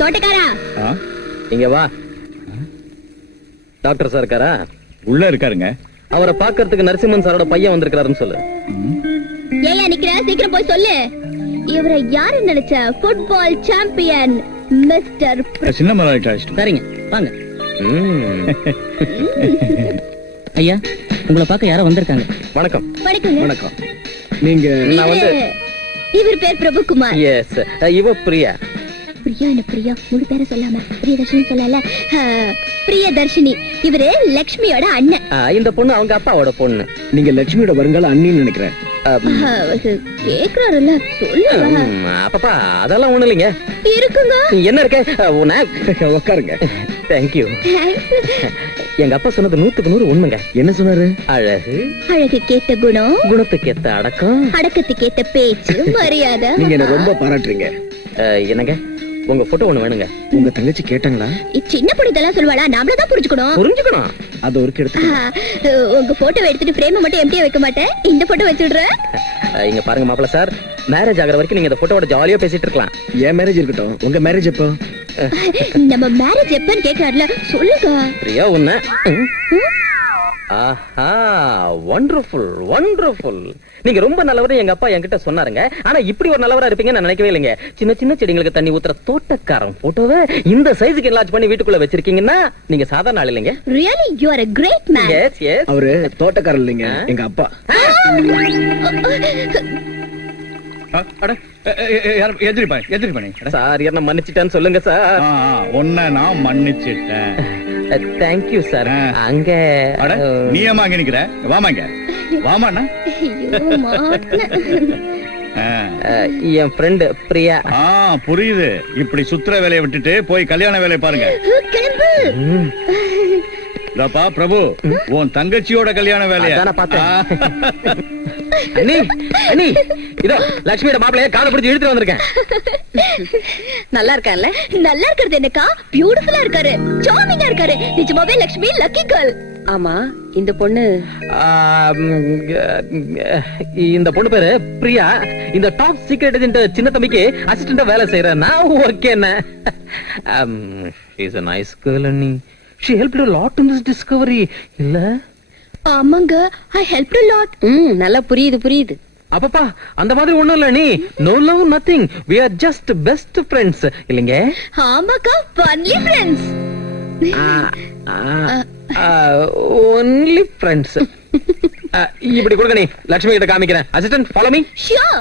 தோட்டக்காரா இங்க வா. Doctor sir இருக்காரா? உள்ள இருக்காருங்க. அவரை பாக்குறதுக்கு நரசிம்மன் சாரோட பையன் வந்திருக்காருன்னு சொல்லு. ஏன் நிக்கிற? சீக்கிரம் போய் சொல்லு. இவரை யாரு நினைச்ச? ஃபுட்பால் சாம்பியன் மிஸ்டர் சின்ன மலாய். சரிங்க வாங்க. ஐயா உங்களை பார்க்க யாரோ வந்திருக்காங்க. வணக்கம். வணக்கங்க. வணக்கம். நீங்க நான் வந்து இவர் பேர் பிரபுகுமார். எஸ், இவ பிரியா. பிரியா என்ன பிரியா? முழு பேரை சொல்லாம பிரியதர்ஷினி சொல்லல. பிரியதர்ஷினி. இவரு லக்ஷ்மியோட அண்ணன். இந்த பொண்ணு அவங்க அப்பாவோட பொண்ணு. நீங்க லட்சுமியோட வருங்கால அண்ணின்னு நினைக்கிறேன். கேக்குறாருல்ல சொல்லுங்க. அப்பப்பா அதெல்லாம் ஒண்ணு இல்லைங்க. இருக்குங்க. என்ன இருக்க? உட்காருங்க. தேங்க்யூ. எங்க அப்பா சொன்னது 100க்கு 100 உண்மைங்க. என்ன சொன்னாரு? அழகு, அழகுக்கேத்த குணம், குணத்துக்கு ஏத்த அடக்கம், அடக்கத்துக்கேத்த பேச்சு, மரியாதை. நீங்க என்ன ரொம்ப பாராட்டுறீங்க. என்னங்க உங்க போட்டோ ஒண்ணு வேணுங்க. உங்க தங்கச்சி கேட்டாங்களா? சின்ன பொண்ணு இதெல்லாம் சொல்லுவாளா? நாமள தான் புரிஞ்சுக்கணும். அது ஒரு எடுத்து உங்க போட்டோ எடுத்துட்டு பிரேம மட்டும் எம்டியா வைக்க மாட்டேன். இந்த போட்டோ வச்சுடுறேன். இங்க பாருங்க மாப்பிள்ள சார், மேரேஜ் ஆகிற வரைக்கும் நீங்க இந்த போட்டோவோட ஜாலியா பேசிட்டு இருக்கலாம். என் மேரேஜ் இருக்கட்டும், உங்க மேரேஜ் எப்போ? நம்ம மேரேஜ் எப்பன்னு கேக்குறாருல, சொல்லுங்க. பிரியா உன்ன. ஆஹா, வண்டர்ஃபுல் வண்டர்ஃபுல். நீங்க ரொம்ப நல்லவரு எங்க அப்பா என்கிட்ட சொன்னாருங்க. ஆனா இப்படி ஒரு நல்லவரா இருப்பீங்க நான் நினைக்கவே இல்லைங்க. சின்ன சின்ன செடிங்களுக்கு தண்ணி ஊத்துற தோட்டக்காரன் போட்டோவை இந்த சைஸுக்கு என்லார்ஜ் பண்ணி வீட்டுக்குள்ள வச்சிருக்கீங்கன்னா நீங்க சாதாரண ஆள் இல்லைங்க. Really, you are a great man. Yes, yes. அவரு தோட்டக்காரர் இல்லைங்க, எங்க அப்பா. சார் என்ன மன்னிச்சிட்டேன்னு சொல்லுங்க சார். ஒன்ன நான் மன்னிச்சிட்டேன். Thank you sir. அங்க நீ ஏமா அங்க நிக்கிற? வாமாங்க. வாமாண்ணா. என் ஃப்ரெண்ட் பிரியா. புரியுது. இப்படி சுத்துற வேலையை விட்டுட்டு போய் கல்யாண வேலையை பாருங்க. இதப்பா பிரபு, உன் தங்கச்சியோட கல்யாண வேலையா? அண்ணி, அண்ணி, இதோ லட்சுமியோட மாப்பிளைய காலை பிடிச்சு இழுத்து வந்திருக்கேன். நல்லா இருக்கான்ல? நல்லா இருக்கிறது என்னக்கா? பியூட்டிஃபுல்லா இருக்காரு, சார்மிங்கா இருக்காரு. நிஜமாவே லட்சுமி லக்கி கேர்ள். ஆமா, இந்த பொண்ணு இந்த பொண்ணு பேரு பிரியா. இந்த டாப் சீக்ரெட் ஏஜென்ட் சின்ன தம்பிக்கு அசிஸ்டண்டா வேலை செய்யறேன். ஓகே என்ன? இஸ் a nice girl அண்ணி. She helped a lot in this discovery. இல்ல? ஆமாங்க, I helped a lot. நல்லா புரியுது. அப்பப்பா அந்த மாதிரி ஒண்ணும் இல்ல நீ. No love, nothing. We are just best friends. இல்லங்க? ஆமாக்கா, only friends. Only friends. இப்படி கொடுங்க நீ. லட்சுமி கிட்ட காமிக்கிறேன். Assistant follow me. Sure.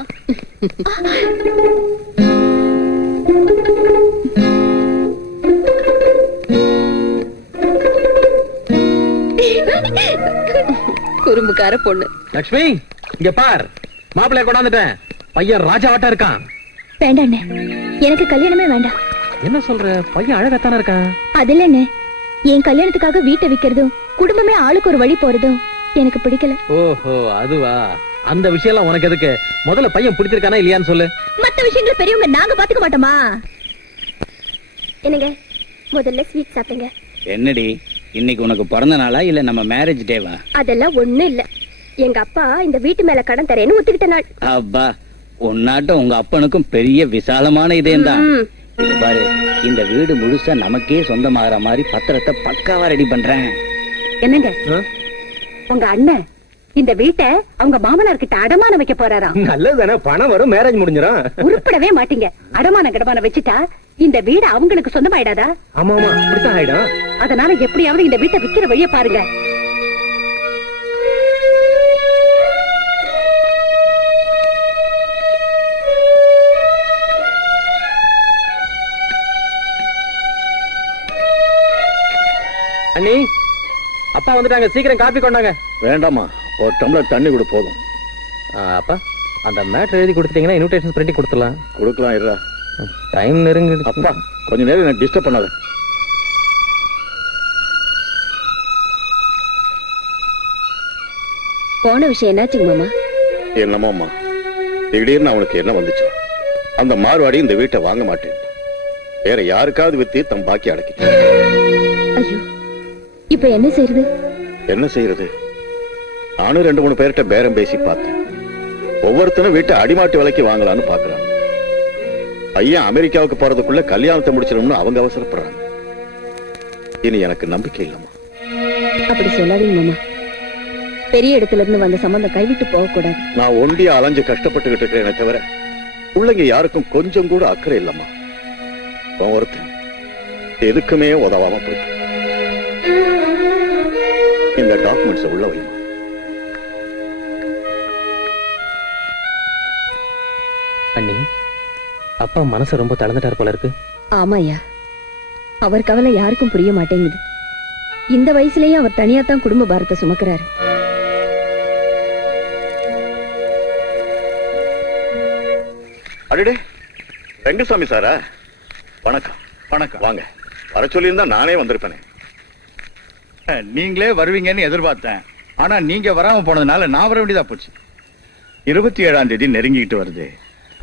குறும்புக்கார பொண்ணு. லட்சுமி இங்க பார், மாப்பிள்ளைய கொண்டாந்துட்டேன். பையன் ராஜாவாட்டா இருக்கான். வேண்டாண்ணே, எனக்கு கல்யாணமே வேண்டாம். என்ன சொல்ற? பையன் அழகாத்தானே இருக்கான். அதுல என்ன, என் கல்யாணத்துக்காக வீட்டை விக்கிறதும் குடும்பமே ஆளுக்கு ஒரு வழி போறதும் எனக்கு பிடிக்கல. ஓஹோ, அதுவா? அந்த விஷயம் எல்லாம் உனக்கு எதுக்கு? முதல்ல பையன் பிடிச்சிருக்கானா இல்லையான்னு சொல்லு. மத்த விஷயங்கள் பெரியவங்க நாங்க பாத்துக்க மாட்டோமா? என்னங்க, முதல்ல ஸ்வீட் சாப்பிடுங்க. என்னடி இன்னைக்கு உனக்கு பிறந்த நாளா இல்ல நம்ம மேரேஜ் டேவா? அதெல்லாம் ஒண்ணும் இல்ல. எங்க அப்பா இந்த வீட்டு மேல கடன் தரேன்னு ஒத்துக்கிட்ட நாள். அப்பா, உன்னாட்டம் உங்க அப்பனுக்கும் பெரிய விசாலமான இதயம் தான். பாரு, இந்த வீடு முழுசா நமக்கே சொந்தமாகற மாதிரி பத்திரத்தை பக்காவா ரெடி பண்றேன். என்னங்க, உங்க அண்ணன் இந்த வீட்டை அவங்க மாமனார் கிட்ட அடமானம் வைக்க போறாராம். நல்லதுதானே, பணம் வரும், மேரேஜ் முடிஞ்சிடும். உருப்படவே மாட்டீங்க. அடமான கடமான வச்சுட்டா இந்த வீடு அவங்களுக்கு சொந்தமாயிடாதா? ஆமா ஆமா, அப்படித்தான் ஆயிடும். அதனால எப்படியாவது இந்த வீட்டை விக்கிற வழிய பாருங்க. அண்ணி, அப்பா வந்துட்டாங்க, சீக்கிரம் காபி கொண்டாங்க. வேண்டாமா, ஒரு டம்ளர் தண்ணி கூட போதும். அப்பா, அந்த மேட்டர் எழுதி கொடுத்தீங்கன்னா இன்விடேஷன் பிரிண்ட் கொடுத்துடலாம். கொடுக்கலாம். இருடா, டைம் நெருங்கிடுச்சு. அப்பா கொஞ்ச நேரம் எனக்கு டிஸ்டர்ப் பண்ணாத. போன விஷயம் என்னாச்சுங்க மாமா? என்னமாம்மா, திடீர்னு அவனுக்கு என்ன வந்துச்சு? அந்த மார்வாடி இந்த வீட்டை வாங்க மாட்டேன், வேற யாருக்காவது வித்து தம் பாக்கி அடக்கி. ஐயோ, இப்ப என்ன செய்யறது? என்ன செய்யறது? நானும் 2-3 பேர்கிட்ட பேரம் பேசி பார்த்தேன். ஒவ்வொருத்தனும் வீட்டை அடிமாட்டு விலைக்கு வாங்கலான்னு பாக்குறான். பையன் அமெரிக்காவுக்கு போறதுக்குள்ள கல்யாணத்தை முடிச்சிடணும்னு அவங்க அவசரப்படுறாங்க. இனி எனக்கு நம்பிக்கை இல்லம்மா. அப்படி சொல்லாதீங்க மாமா. பெரிய இடத்துல இருந்து வந்த சம்பந்தம் கைவிட்டு போக கூடாது. நான் ஒண்டியா அலைஞ்சு கஷ்டப்பட்டுக்கிட்டு இருக்கிறேனே தவிர பிள்ளைங்க யாருக்கும் கொஞ்சம் கூட அக்கறை இல்லம்மா. ஒருத்தன் எதுக்குமே உதவாம போயிட்டு இந்த டாக்குமெண்ட்ஸ் உள்ள வைமா. அண்ணி, அப்பா மனசு ரொம்ப தளர்ந்துட்டார் போல இருக்கு. ஆமா ஐயா, அவர் கவலை யாருக்கும் புரிய மாட்டேங்குது. இந்த வயசுலயும் அவர் தனியா தான் குடும்ப பாரத்தை சுமக்கிறாரு. அடடே, ரெங்கசாமி சாரா? வணக்கம். வணக்கம். வாங்க. வர சொல்லியிருந்தா நானே வந்திருப்பேனே. நீங்களே வருவீங்கன்னு எதிர்பார்த்தேன். ஆனா நீங்க வராம போனதுனால நான் வர வேண்டியதா போச்சு. 27ஆம் தேதி நெருங்கிட்டு வருது.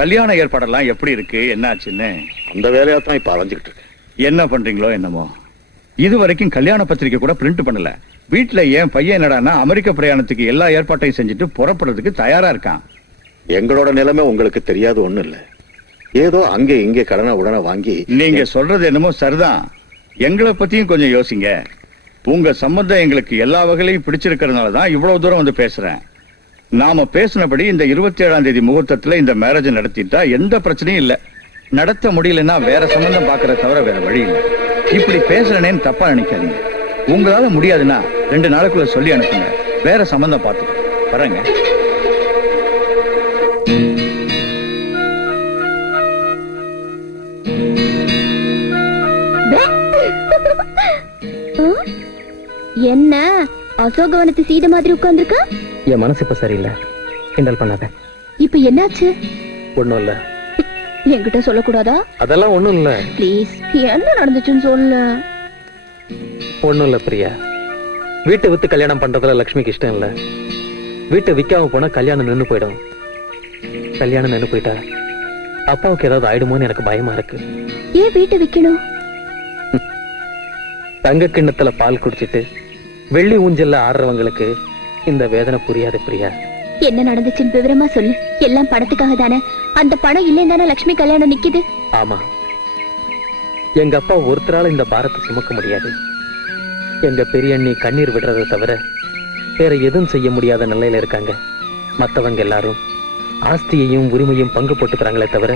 கல்யாண ஏற்பாடெல்லாம் எப்படி இருக்கு, என்ன ஆச்சுன்னு? அந்த வேலையா தான் இப்ப அலைஞ்சுக்கிட்டு இருக்கேன். என்ன பண்றீங்களோ என்னமோ. இது வரைக்கும் கல்யாண பத்திரிக்கை கூட பிரிண்ட் பண்ணல. வீட்டுல என் பையன் என்னடான்னா அமெரிக்க பிரயாணத்துக்கு எல்லா ஏற்பாட்டையும் செஞ்சுட்டு புறப்படுறதுக்கு தயாரா இருக்கான். எங்களோட நிலைமை உங்களுக்கு தெரியாது ஒண்ணு இல்ல. ஏதோ அங்கே இங்கே கடனை உடனே வாங்கி. நீங்க சொல்றது என்னமோ சரிதான். எங்களை பத்தியும் கொஞ்சம் யோசிங்க. உங்க சம்மந்தம் எங்களுக்கு எல்லா வகையிலையும் பிடிச்சிருக்கிறதுனாலதான் இவ்வளவு தூரம் வந்து பேசுறேன். நாம பேசினபடி இந்த 27ஆம் தேதி முகூர்த்தத்துல இந்த மேரேஜ் நடத்திட்டா எந்த பிரச்சனையும் இல்ல. நடத்த முடியலன்னா வேற சம்பந்தம் பாக்குறத தவிர வேற வழி இல்லை. இப்படி பேசுறேன்னு தப்பா நினைக்காதீங்க. உங்களால முடியாதுன்னா 2 நாளுக்குள்ள சொல்லி அனுப்புங்க. வேற சம்பந்தம் பார்த்து வரேங்க. என்ன அசோகவனத்து சீத மாதிரி உட்கார்ந்துருக்க? என் மனசு இப்ப சரியில்லை. கிண்டல் பண்ணாத. இப்ப என்னாச்சு? ஒண்ணும் இல்ல. என்கிட்ட சொல்லக்கூடாதா? அதெல்லாம் ஒண்ணும் இல்ல. ப்ளீஸ், என்ன நடந்துச்சுன்னு சொல்லு. ஒண்ணும் இல்ல பிரியா. வீட்டை வித்து கல்யாணம் பண்றதுல லட்சுமிக்கு இஷ்டம் இல்ல. வீட்டை விக்காம போனா கல்யாணம் நின்னு போயிடும். கல்யாணம் நின்னு போயிட்டா அப்பாவுக்கு ஏதாவது ஆயிடுமோன்னு எனக்கு பயமா இருக்கு. ஏன் வீட்டை விக்கணும்? தங்க கிண்ணத்துல பால் குடிச்சிட்டு வெள்ளி ஊஞ்சல்ல ஆடுறவங்களுக்கு இந்த வேதனை புரியாது பிரியா. என்ன நடந்துச்சுன்னு விவரமா சொல்லு. எல்லாம் பணத்துக்காக தானே. அந்த பணம் இல்லைன்னு தானே லட்சுமி கல்யாணம் நிக்குது. ஆமா, எங்க அப்பா ஒருத்தரால இந்த பாரத்தை சுமக்க முடியாது. எங்க பெரிய அண்ணி கண்ணீர் விடுறதை தவிர வேற எதுவும் செய்ய முடியாத நிலையில இருக்காங்க. மத்தவங்க எல்லாரும் ஆஸ்தியையும் உரிமையும் பங்கு போட்டுக்கிறாங்களே தவிர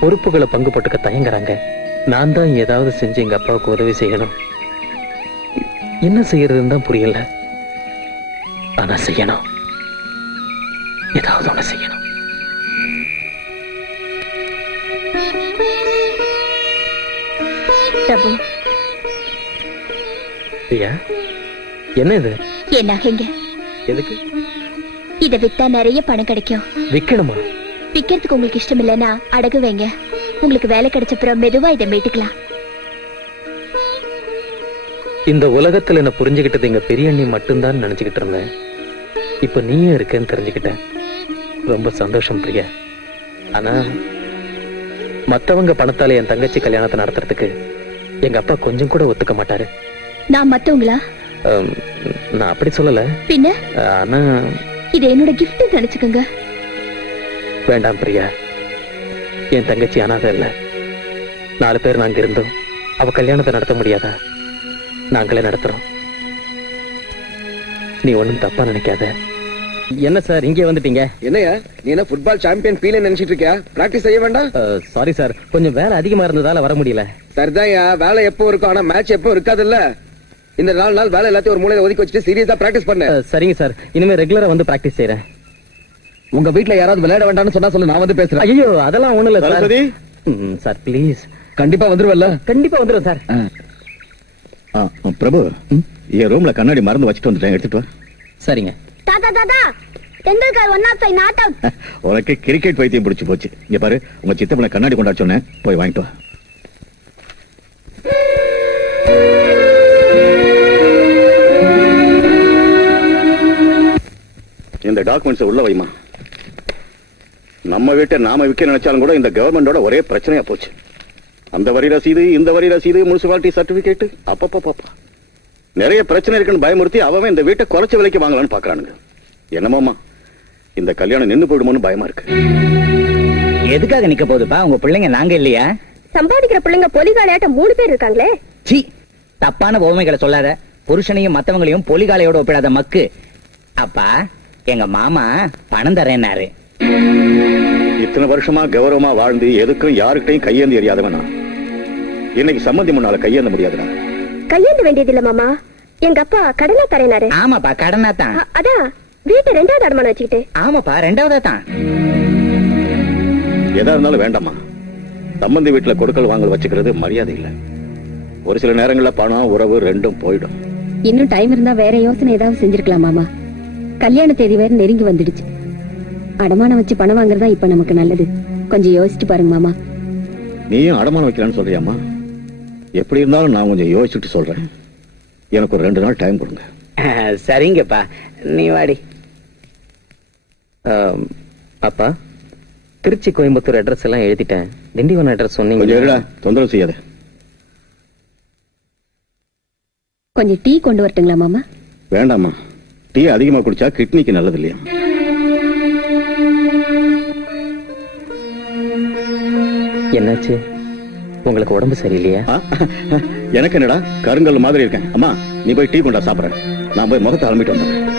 பொறுப்புகளை பங்கு போட்டுக்க தயங்குறாங்க. நான் தான் ஏதாவது செஞ்சு எங்க அப்பாவுக்கு உதவி செய்யணும். என்ன செய்யறதுன்னு தான் புரியல. ஆனா செய்யணும். ஏதாவது ஒண்ணு செய்யணும். பிரபு, பிரியா, என்ன இது? என் நகைங்க. எதுக்கு? இத வித்தா நிறைய பணம் கிடைக்கும். விக்கணுமா? விக்கிறதுக்கு உங்களுக்கு இஷ்டம் இல்லைன்னா அடகு வைங்க. உங்களுக்கு வேலை கிடைச்சப்புறம் மெதுவா இதை மீட்டுக்கலாம். இந்த உலகத்துல என்ன புரிஞ்சுகிட்டது எங்க பெரிய அண்ணி மட்டும்தான் நினைச்சுக்கிட்டு இருந்தேன். இப்ப நீயும் இருக்கேன்னு தெரிஞ்சுக்கிட்டேன். ரொம்ப சந்தோஷம் பிரியா. ஆனா மத்தவங்க பணத்தால என் தங்கச்சி கல்யாணத்தை நடத்துறதுக்கு எங்க அப்பா கொஞ்சம் கூட ஒத்துக்க மாட்டாரு. நான் மத்தவங்களா? நான் அப்படி சொல்லல. பின்ன? ஆனா இது என்னோட கிஃப்ட் நினைச்சுக்கோங்க. வேண்டாம் பிரியா. என் தங்கச்சி அனாதை இல்ல. 4 பேர் நாங்க இருந்தோம். அவ கல்யாணத்தை நடத்த முடியாதா? நாங்களே நடத்துறோம். நீ ஒண்ணும் தப்பா நினைக்காத. என்ன சார் இங்கே வந்துட்டீங்க? என்னையா நீ என்ன ஃபுட்பால் சாம்பியன் பீல நினைச்சிட்டு இருக்கியா? பிராக்டிஸ் செய்ய வேண்டாம்? சாரி சார், கொஞ்சம் வேலை அதிகமா இருந்ததால வர முடியல. சரிதான்யா, வேலை எப்போ இருக்கும் ஆனா மேட்ச் எப்போ இருக்காதுல்ல. இந்த 4 நாள் வேலை எல்லாத்தையும் ஒரு மூலையில ஒதுக்கி வச்சுட்டு சீரியஸா பிராக்டிஸ் பண்ணு. சரிங்க சார், இனிமே ரெகுலரா வந்து பிராக்டிஸ் செய்யறேன். உங்க வீட்ல யாராவது விளையாட வேண்டாம்னு சொன்னா சொல்லு, நான் வந்து பேசுறேன். ஐயோ அதெல்லாம் ஒண்ணும் இல்ல சார். Saraswati, sir please. கண்டிப்பா வந்துருவல்ல? கண்டிப்பா வந்துடும் சார். பிரபு, என் ரூம்ல கண்ணாடி மறந்து வச்சுட்டு வந்துட்டேன், எடுத்துட்டு வா. சரிங்க. தாத்தா தாத்தா, தெண்டுல்கர் 105 நாட் அவுட். உனக்கு கிரிக்கெட் வைத்தியம் பிடிச்சு போச்சு. இங்க பாரு, உங்க சித்தப்பனை கண்ணாடி கொண்டாட சொன்னேன், போய் வாங்கிட்டு வா. இந்த டாக்குமெண்ட்ஸ் உள்ள வைமா. நம்ம வீட்டை நாம விற்க நினைச்சாலும் கூட இந்த கவர்மெண்டோட ஒரே பிரச்சனையா போச்சு. அந்த வரி ரசீது, இந்த வரி ரசீது, முனிசிபாலிட்டி சர்டிபிகேட், அப்பப்பா நிறைய பிரச்சனை இருக்குன்னு பயமுறுத்தி அவன் இந்த வீட்டை குறைச்ச விலைக்கு வாங்கலான்னு பாக்குறானுங்க. என்னமாமா, இந்த கல்யாணம் நின்னு போயிடுமோன்னு பயமா இருக்கு. எதுக்காக நிக்க போகுதுப்பா? உங்க பிள்ளைங்க நாங்க இல்லையா? சம்பாதிக்கிற பிள்ளைங்க பொலிகாலையாட்ட 3 பேர் இருக்காங்களே. சீ, தப்பான உவமைகளை சொல்லாத. புருஷனையும் மத்தவங்களையும் பொலிகாலையோட ஒப்பிடாத மக்கு. அப்பா, எங்க மாமா பணம் தரேன்னாரு. இத்தனை வருஷமா கௌரவமா வாழ்ந்து எதுக்கும் யாருக்கிட்டையும் கையேந்தி எறியாதவனா இன்னைக்கு சம்மந்தி முன்னால கையேந்த முடியாதுடா. கையேந்த வேண்டியதில்ல மாமா, எங்க அப்பா கடனா தரேனாரு. ஆமாப்பா, கடனா தான். அதான் வீட்டை 2வது அடமானம் வச்சுக்கிட்டு. ஆமாப்பா, 2வதா தான். எதா இருந்தாலும் வேண்டாமா. சம்மந்தி வீட்டுல கொடுக்கல் வாங்கல் வச்சுக்கிறது மரியாதை இல்ல. ஒரு சில நேரங்கள்ல பணம் உறவு ரெண்டும் போயிடும். இன்னும் டைம் இருந்தா வேற யோசனை ஏதாவது செஞ்சிருக்கலாம் மாமா. கல்யாண தேதி வேற நெருங்கி வந்துடுச்சு. அடமானம் வச்சு பணம் வாங்குறதா இப்ப நமக்கு நல்லது. கொஞ்சம் யோசிச்சு பாருங்க மாமா. நீயும் அடமானம் வைக்கலான்னு சொல்றியாமா? எப்படி இருந்தாலும் நான் கொஞ்சம் யோசிச்சுட்டு சொல்றேன். எனக்கு ஒரு 2 நாள் டைம் கொடுங்க. சரிங்கப்பா, நீ வாடி. அப்பா, திருச்சி கோயம்புத்தூர் அட்ரஸ் எல்லாம் எழுதிட்டேன். திண்டிவனம் அட்ரஸ் கொஞ்சம் சொன்னீங்க. இருடா, தொந்தரவு செய்யாத. கொஞ்சம் டீ கொண்டு வரட்டுங்களா மாமா? வேண்டாமா, டீ அதிகமா குடிச்சா கிட்னிக்கு நல்லது இல்லையா? என்னாச்சு? உங்களுக்கு உடம்பு சரியில்லையா? எனக்கு என்னடா, கருங்கல் மாதிரி இருக்கேன். அம்மா, நீ போய் டீ கொண்டா, சாப்பிடுறேன். நான் போய் முகத்தை அலம்பிட்டு வந்துடுறேன்.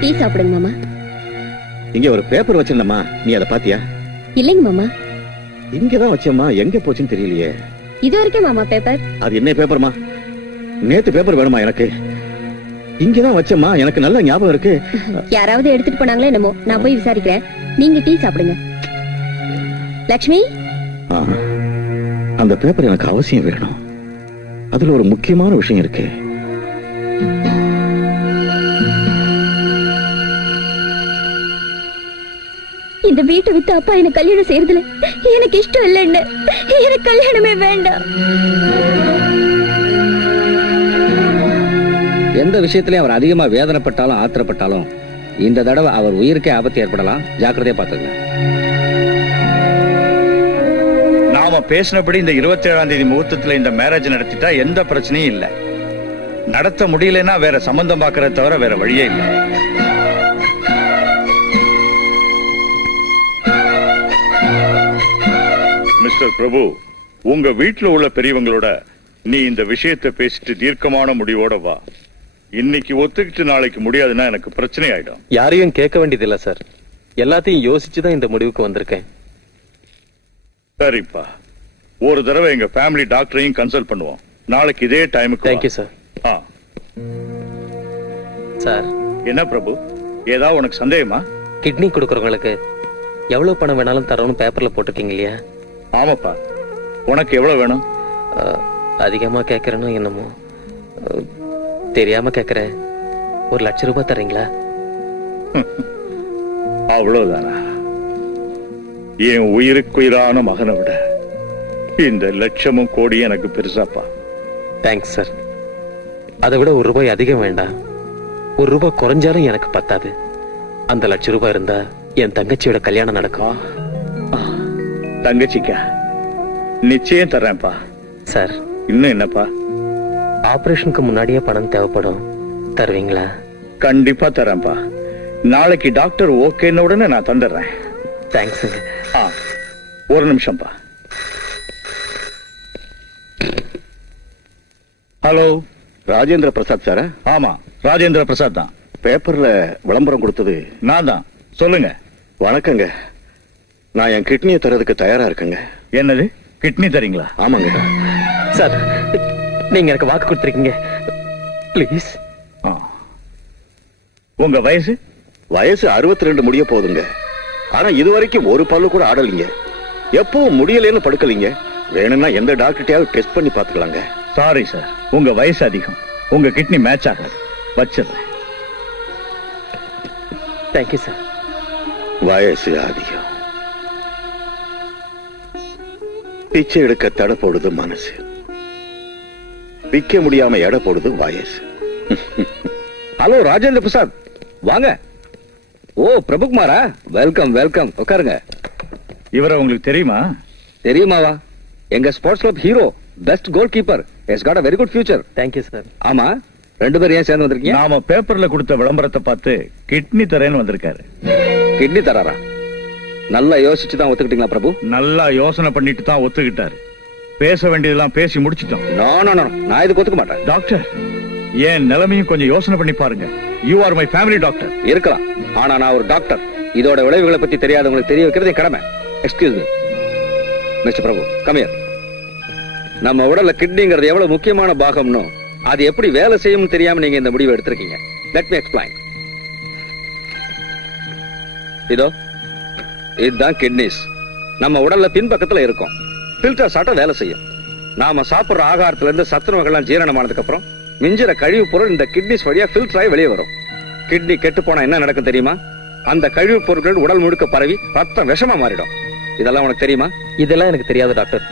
டீ சாப்பிடுங்க மாமா. இங்க ஒரு பேப்பர் வச்சிருந்தம்மா, நீ அதை பாத்தியா? இல்லைங்க மாமா, இங்கதான் வச்சம்மா, எங்க போச்சுன்னு தெரியலையே. இது வரைக்கும் மாமா பேப்பர். அது என்ன பேப்பர்மா? நேத்து பேப்பர் வேணுமா எனக்கு? இங்கதான் வச்சம்மா, எனக்கு நல்ல ஞாபகம் இருக்கு. யாராவது எடுத்துட்டு போனாங்களோ என்னமோ, நான் போய் விசாரிக்கிறேன். நீங்க டீ சாப்பிடுங்க. லக்ஷ்மி, ஆ, அந்த பேப்பர் எனக்கு அவசியம் வேணும். அதுல ஒரு முக்கியமான விஷயம் இருக்கு. இந்த வீட்டை வித்து அப்பா எனக்கு கல்யாணம் செய்யறதுல எனக்கு இஷ்டம் இல்லைன்னு. எனக்கு கல்யாணமே வேண்டாம். எந்த விஷயத்திலயும் அவர் அதிகமா வேதனைப்பட்டாலும் ஆத்திரப்பட்டாலும் இந்த தடவை அவர் உயிருக்கே ஆபத்து ஏற்படலாம். ஜாக்கிரதையா பாத்துங்க. நாம பேசினபடி இந்த 27ஆம் தேதி முகூர்த்தத்துல இந்த மேரேஜ் நடத்திட்டா எந்த பிரச்சனையும் இல்ல. நடத்த முடியலன்னா வேற சம்பந்தம் பாக்குறத தவிர வேற வழியே இல்ல. மிஸ்டர் பிரபு, உங்க வீட்டுல உள்ள பெரியவங்களோட நீ இந்த விஷயத்தை பேசிட்டு தீர்க்கமான முடிவோட வா. இன்னைக்கு ஒத்துக்கிட்டு நாளைக்கு முடியாதுன்னா எனக்கு பிரச்சனை ஆயிடும். யாரையும் கேட்க வேண்டியதில்ல சார். எல்லாத்தையும் யோசிச்சுதான் இந்த முடிவுக்கு வந்திருக்கேன். சரிப்பா, ஒரு தடவை எங்க ஃபேமிலி டாக்டரையும் கன்சல்ட் பண்ணுவோம். நாளைக்கு இதே டைமுக்கு. Thank you sir. சார், என்ன பிரபு, ஏதாவது உனக்கு சந்தேகமா? கிட்னி கொடுக்கறவங்களுக்கு எவ்வளவு பணம் வேணாலும் தரோன்னு பேப்பர்ல போட்டிருக்கீங்க இல்லையா? ஆமாப்பா, உனக்கு எவ்வளவு வேணும்? அதிகமா கேட்கறேனோ என்னமோ தெரியாம கேட்கறேன். 1 லட்சம் ரூபாய் தரீங்களா? அவ்வளவுதானா? என் உயிருக்குயிரான மகனை விட இந்த லட்சமும் கோடி எனக்கு பெருசாப்பா. Thanks sir. அதை விட 1 ரூபாய் அதிகம் வேண்டாம். 1 ரூபாய் குறைஞ்சாலும் எனக்கு பத்தாது. அந்த 1 லட்சம் ரூபாய் இருந்தா என் தங்கச்சியோட கல்யாணம் நடக்கும். தங்கச்சிக்கா? நிச்சயம் தர்றேன்ப்பா. சார், இன்னும் என்னப்பா? ஆபரேஷனுக்கு முன்னாடியே பணம் தேவைப்படும். தருவீங்களா? கண்டிப்பா தரேன்ப்பா. நாளைக்கு டாக்டர் ஓகேன்னு உடனே நான் தந்துடுறேன். தேங்க்ஸுங்க. ஒரு நிமிஷம்ப்பா. ஹலோ, ராஜேந்திர பிரசாத் சாரா? ஆமா, ராஜேந்திர பிரசாத் தான். பேப்பர்ல விளம்பரம் கொடுத்தது நான் தான். சொல்லுங்க. வணக்கங்க, நான் என் கிட்னியை தரதுக்கு தயாரா இருக்கேங்க. என்னது, கிட்னி தரீங்களா? ஆமாங்க சார், நீங்க எனக்கு வாக்கு கொடுத்துருக்கீங்க. ப்ளீஸ். உங்க வயசு? வயசு 62 முடிய போகுதுங்க. ஆனா இதுவரைக்கும் ஒரு பல்லு கூட ஆடலிங்க. எப்பவும் முடியலன்னு படுக்கலீங்க. வேணும்னா எந்த டாக்டர்கிட்டயாவது டெஸ்ட் பண்ணி பாத்துக்கலாங்க. சாரி சார், உங்க வயசு அதிகம். உங்க கிட்னி மேட்ச் ஆகாது. வச்சிடுறேன். Thank you sir. வயசு அதிகம், பிச்சை எடுக்க தடை போடுது மனசு, விக்க முடியாம எடை போடுது வயசு. ஹலோ ராஜேந்திர பிரசாத், வாங்க. ஓ பிரபுகுமாரா, வெல்கம் வெல்கம், உட்காருங்க. இவரை உங்களுக்கு தெரியுமா? தெரியுமாவா? எங்க sports club hero, best goal keeper, has got a very good future. Thank you sir. ஆமா, ரெண்டு பேரும் ஏன் சேர்ந்து வந்திருக்கீங்க? நாம பேப்பர்ல கொடுத்த விளம்பரத்தை பார்த்து கிட்னி தரேன்னு வந்திருக்காரு. கிட்னி தராரா? நல்லா யோசிச்சு தான் ஒத்துக்கிட்டீங்களா பிரபு? நல்லா யோசனை பண்ணிட்டு தான் ஒத்துக்கிட்டாரு. பேச வேண்டியதெல்லாம் பேசி முடிச்சிட்டோம். நோ நோ நோ, நான் இதுக்கு ஒத்துக்க மாட்டேன். டாக்டர், ஏன் நிலைமையும் கொஞ்சம் யோசனை பண்ணி பாருங்க. You are my family doctor. இருக்கலாம், ஆனா நான் ஒரு டாக்டர். இதோட விளைவுகளை பத்தி தெரியாதவங்களுக்கு தெரிய வைக்கிறது என் கடமை. Excuse me mister Prabhu, come here. நம்ம உடல்ல கிட்னிங்கிறது எவ்வளவு முக்கியமான பாகம்னோ அது எப்படி வேலை செய்யும் தெரியாம நீங்க இந்த முடிவை எடுத்திருக்கீங்க. Let me explain. இதோ இதுதான் கிட்னிஸ். நம்ம உடல்ல பின்பக்கத்துல இருக்கும். ஃபில்டர் சாட்ட வேலை செய்யும். நாம சாப்பிடுற ஆகாரத்துல இருந்து சத்துணவுகள்லாம் ஜீரணமானதுக்கு அப்புறம் மிஞ்சிற கழிவு பொருள் இந்த கிட்னிஸ் வழியா ஃபில்டர் ஆகி வெளியே வரும். கிட்னி கெட்டு போனா என்ன நடக்கும் தெரியுமா? அந்த கழிவு பொருட்கள் உடல் முழுக்க பரவி ரத்தம் விஷமா மாறிடும். இதெல்லாம் உனக்கு தெரியுமா? இதெல்லாம் எனக்கு தெரியாது டாக்டர்.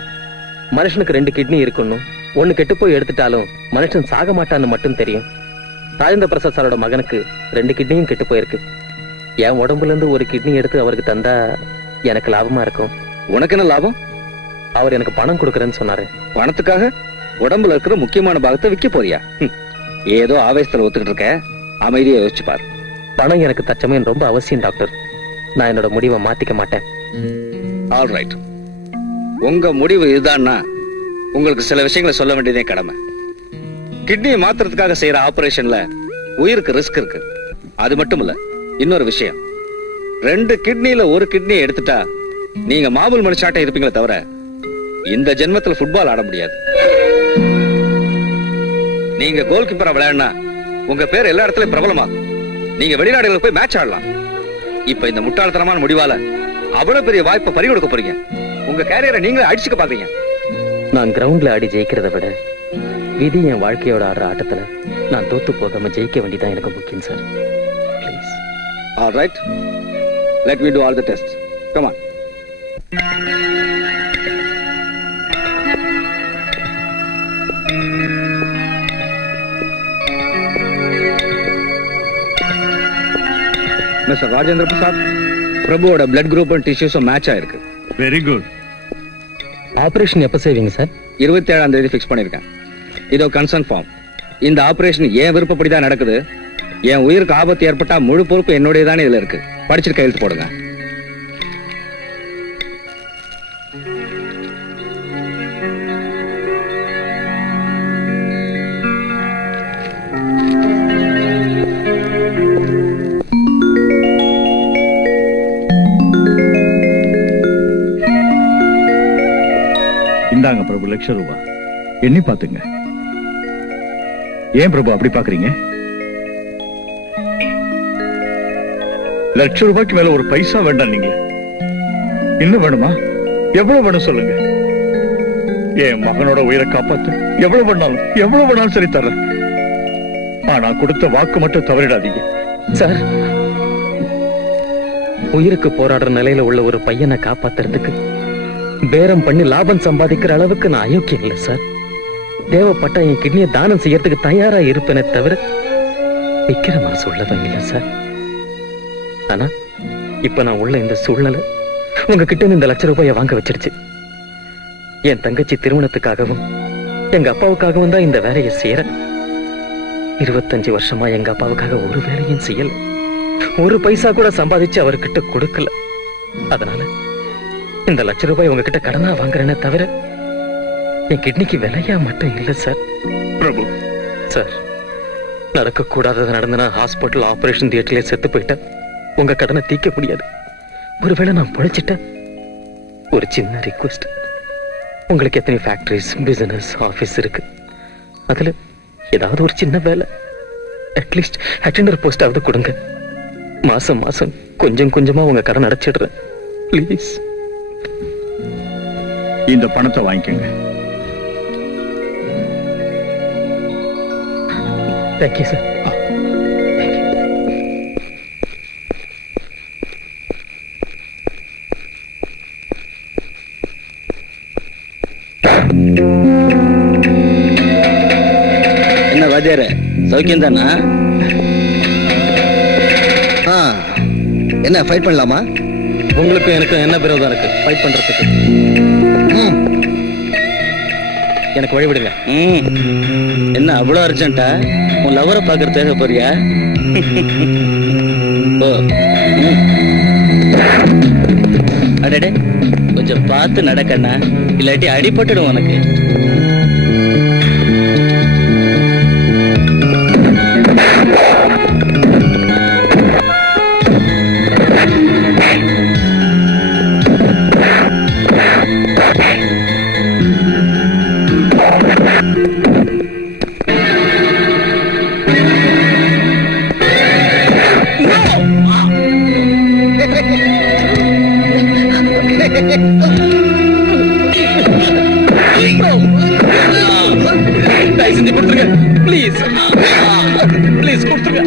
மனுஷனுக்கு 2 கிட்னி இருக்கணும். ஒண்ணு கெட்டு போய் எடுத்துட்டாலும் மனுஷன் சாக மாட்டான்னு மட்டும் தெரியும். ராஜேந்திர பிரசாத் சாரோட மகனுக்கு 2 கிட்னியும் கெட்டு போயிருக்கு. என் உடம்புல இருந்து ஒரு கிட்னி எடுத்து அவருக்கு தந்தா எனக்கு லாபமா இருக்கும். உனக்கு என்ன லாபம்? அவர் எனக்கு பணம் கொடுக்கறேன்னு சொன்னாரு. பணத்துக்காக உடம்புல இருக்கிற முக்கியமான பாகத்தை விற்க போறியா? ஏதோ ஆவேசத்துல ஒத்துக்கிட்டு இருக்க. அமைதியா யோசிச்சு பாரு. பணம் எனக்கு தச்சமயம் ரொம்ப அவசியம் டாக்டர். நான் என்னோட முடிவை மாத்திக்க மாட்டேன். ஆல் ரைட், உங்க முடிவு இதுதான்னா உங்களுக்கு சில விஷயங்களை சொல்ல வேண்டியதே கடமை. கிட்னியை மாத்துறதுக்காக செய்யற ஆபரேஷன்ல உயிருக்கு ரிஸ்க் இருக்கு. அது மட்டும் இல்ல, இன்னொரு விஷயம், 2 கிட்னில ஒரு கிட்னியை எடுத்துட்டா நீங்க மாபுல் மனுஷாட்ட இருப்பீங்களே தவிர இந்த ஜென்மத்துல ஃபுட்பால் ஆட முடியாது. நீங்க கோல் கீப்பரா விளையாடினா உங்க பேர் எல்லா இடத்துலயும் பிரபலமாகும். நீங்க வெளிநாடுகளுக்கு போய் மேட்ச் ஆடலாம். இப்ப இந்த முட்டாள்தனமான முடிவால அவ்வளவு பெரிய வாய்ப்பை பறி கொடுக்க போறீங்க. உங்க கேரியரை நீங்களே அடிச்சுக்க பாக்குறீங்க. நான் கிரவுண்ட்ல ஆடி ஜெயிக்கிறத விட விதி என் வாழ்க்கையோட ஆடுற ஆட்டத்துல நான் தோத்து போகாம ஜெயிக்க வேண்டியதான் எனக்கு முக்கியம் sir. Please. All right, let me do all the test. Come on. Mister Rajendra Prasad, பிரபுவோட பிளட் குரூப் அண்ட் டிஷ்யூஸும் மேட்ச் ஆயிருக்கு. Very good. ஆபரேஷன் எப்ப செய்வீங்க சார்? 27ஆம் தேதி ஃபிக்ஸ் பண்ணிருக்கேன். இதோ கன்சர்ன் ஃபார்ம். இந்த ஆபரேஷன் ஏன் விருப்பப்படி தான் நடக்குது. என் உயிருக்கு ஆபத்து ஏற்பட்டா முழு பொறுப்பு என்னுடையதானே இதுல இருக்கு. படிச்சுட்டு கையெழுத்து போடுங்க. இந்தாங்க பிரபு, ₹1,00,000. எண்ணி பாத்துங்க. ஏன் பிரபு அப்படி பாக்குறீங்க? ₹1,00,000 மேல ஒரு பைசா வேண்டாம். நீங்க இன்னும் வேணுமா? எவ்வளவு வேணும் சொல்லுங்க. என் மகனோட உயிரை காப்பாத்து எவ்வளவு வேணாலும் சரி தர்றேன். ஆனா கொடுத்த வாக்கு மட்டும் தவறிடாதீங்க சார். உயிருக்கு போராடுற நிலையில உள்ள ஒரு பையனை காப்பாத்துறதுக்கு பேரம் பண்ணி லாபம் சம்பாதிக்கிற அளவுக்கு நான் அயோக்கியம் இல்லை சார். தேவைப்பட்ட என் கிட்னியை தானம் செய்யறதுக்கு தயாரா இருப்பேனே தவிர விக்கிற மனசு உள்ளதும் இல்லை சார். ஆனா இப்ப நான் உள்ள இந்த சூழ்நிலை உங்ககிட்ட இந்த ₹1,00,000 வாங்க வச்சிருச்சு. என் தங்கச்சி திருமணத்துக்காகவும் எங்க அப்பாவுக்காகவும் தான் இந்த வேலையை செய்யற. 25 வருஷமா எங்க அப்பாவுக்காக ஒரு வேலையும் செய்யல. ஒரு பைசா கூட சம்பாதிச்சு அவர்கிட்ட கொடுக்கல. அதனால இந்த ₹1,00,000 உங்ககிட்ட கடனா வாங்குறேனே தவிர என் கிட்னிக்கு விலையா மட்டும் இல்ல சார். பிரபு சார், நடக்க கூடாதது நடந்தனா ஹாஸ்பிட்டல் ஆபரேஷன் தியேட்டர்ல செத்து போயிட்டேன். உங்க கடனை தீர்க்க முடியாது. ஒருவேளை நான் பொழைச்சிட்டேன். ஒரு சின்ன ரிக்வெஸ்ட். உங்களுக்கு எத்தனை ஃபேக்டரிஸ், பிசினஸ், ஆபீஸ் இருக்கு. அதுல ஏதாவது ஒரு சின்ன வேலை, அட்லீஸ்ட் அட்டெண்டர் போஸ்டாவது கொடுங்க. மாசம் மாசம் கொஞ்சம் கொஞ்சமா உங்க கடன் அடைச்சிடுறேன். ப்ளீஸ். இந்த பணத்தை வாங்கிக்கோங்க. Thank you sir. வாத்தியார சௌக்கியம் தானா? என்ன ஃபைட் பண்ணலாமா? உங்களுக்கு எனக்கு என்ன விரோதம் இருக்கு ஃபைட் பண்றதுக்கு? எனக்கு வழி விடுங்க. என்ன அவ்வளவு அர்ஜென்ட்டா? உன் லவரை பாக்குற தேவை போறியா? அடடே, கொஞ்சம் பார்த்து நடக்கண்ணா, இல்லாட்டி அடிபட்டுடும் உனக்கு. செஞ்சு கொடுத்துருங்க ப்ளீஸ், ப்ளீஸ் கொடுத்துருங்க.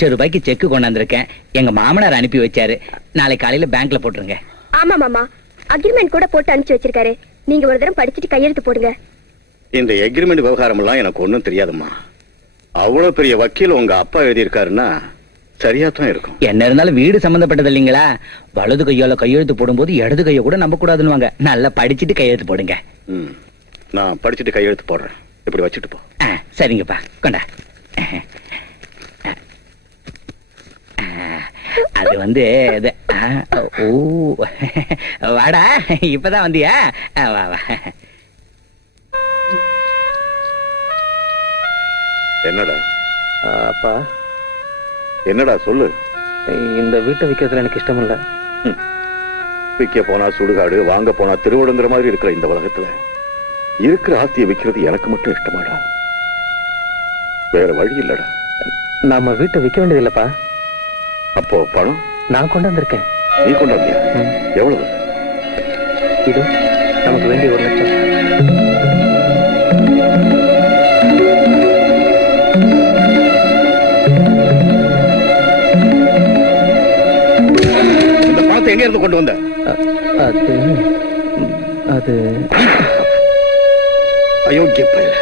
₹1,00,000 செக் கொண்டாந்துருக்கேன். எங்க மாமனார் அனுப்பி வச்சாரு. நாளை காலையில பேங்க்ல போட்டுருங்க. ஆமா மாமா, அக்ரிமெண்ட் கூட போட்டு அனுப்பிச்சு வச்சிருக்காரு. நீங்க ஒரு தடவை படிச்சுட்டு கையெழுத்து போடுங்க. இந்த எக்ரிமெண்ட் விவகாரம் எல்லாம் எனக்கு ஒண்ணும் தெரியாதும்மா. அவ்வளவு பெரிய வக்கீல் உங்க அப்பா எழுதியிருக்காருன்னா சரியா தான் இருக்கும். என்ன இருந்தாலும் வீடு சம்பந்தப்பட்டது இல்லைங்களா? வலது கையால கையெழுத்து போடும்போது இடது கையை கூட நம்ப கூடாதுன்னு நல்லா படிச்சுட்டு கையெழுத்து போடுங்க. நான் படிச்சுட்டு கையெழுத்து போடுறேன். இப்படி வச்சுட்டு போ. சரிங்கப்பா, கொண்டா. அது வாடா, இப்பதான் வந்தியா? வா வா. என்னடா அப்பா, என்னடா சொல்லு. இந்த வீட்டை விற்கிறதுல எனக்கு இஷ்டம் இல்ல. விற்க போனா சுடுகாடு, வாங்க போனா திருவிடங்கிற மாதிரி இருக்கிற இந்த உலகத்துல இருக்கிற ஆஸ்தியை விற்கிறது எனக்கு மட்டும் இஷ்டமாடா? வேற வழி இல்லடா. நாம வீட்டை விற்க வேண்டியது இல்லப்பா. அப்போ பணம் நான் கொண்டு வந்திருக்கேன். நீ கொண்டு வந்தியா? எவ்வளவு? இது நமக்கு வேண்டிய 1 லட்சம். இந்த பணத்தை எங்க இருந்து கொண்டு வந்த? அது அது அயோக்கிய பயல.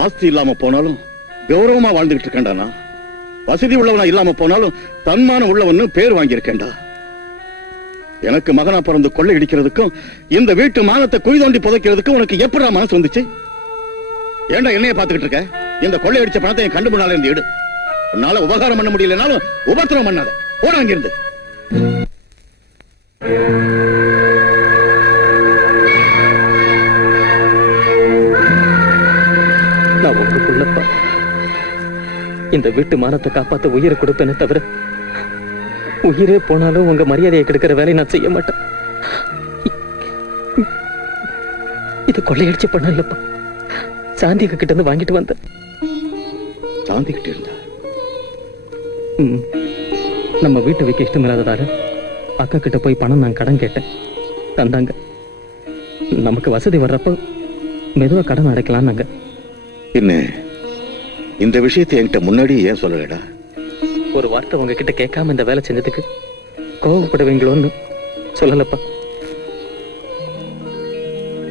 ஆஸ்தி இல்லாம போனாலும் கௌரவமா வாழ்ந்துகிட்டு இருக்கேன்டா. வசதி உள்ளவனா இல்லாம போனாலும் தன்மானம் உள்ளவன்னு பேர் வாங்கியிருக்கேன்டா. எனக்கு மகனா பிறந்து கொள்ளை இடிக்கிறதுக்கும் இந்த வீட்டு மானத்தை குழி தோண்டி புதைக்கிறதுக்கும் உனக்கு எப்படா மனசு வந்துச்சு? ஏன்டா என்னைய பாத்துக்கிட்டு இருக்க? இந்த கொள்ளை அடிச்ச பணத்தை என் கண்டு முன்னால இருந்து எடு. உன்னால உபகாரம் பண்ண முடியலனாலும் உபத்திரம் பண்ணாத. போட அங்கிருந்து. நான் உங்களுக்குள்ளப்பா இந்த வீட்டு மானத்தை காப்பாத்த உயிரை கொடுப்பேனே தவிர உயிரே போனாலும் உங்க மரியாதையை கெடுக்கிற வேலையை நான் செய்ய மாட்டேன். இது கொள்ளையடிச்சு பண்ண இல்லப்பா. சாந்திக்கு கிட்ட இருந்து வாங்கிட்டு வந்தேன். சாந்தி கிட்ட இருந்தா? நம்ம வீட்டை வைக்க இஷ்டம் இல்லாததால அக்கா கிட்ட போய் பணம் நான் கடன் கேட்டேன். தந்தாங்க. நமக்கு வசதி வர்றப்ப மெதுவா கடன் அடைக்கலாம்னாங்க. என்ன இந்த விஷயத்தை என்கிட்ட முன்னாடி ஏன் சொல்லலடா? ஒரு வார்த்தை உங்ககிட்ட கேட்காம இந்த வேலை செஞ்சதுக்கு கோவப்படுவீங்களோன்னு சொல்லலப்பா.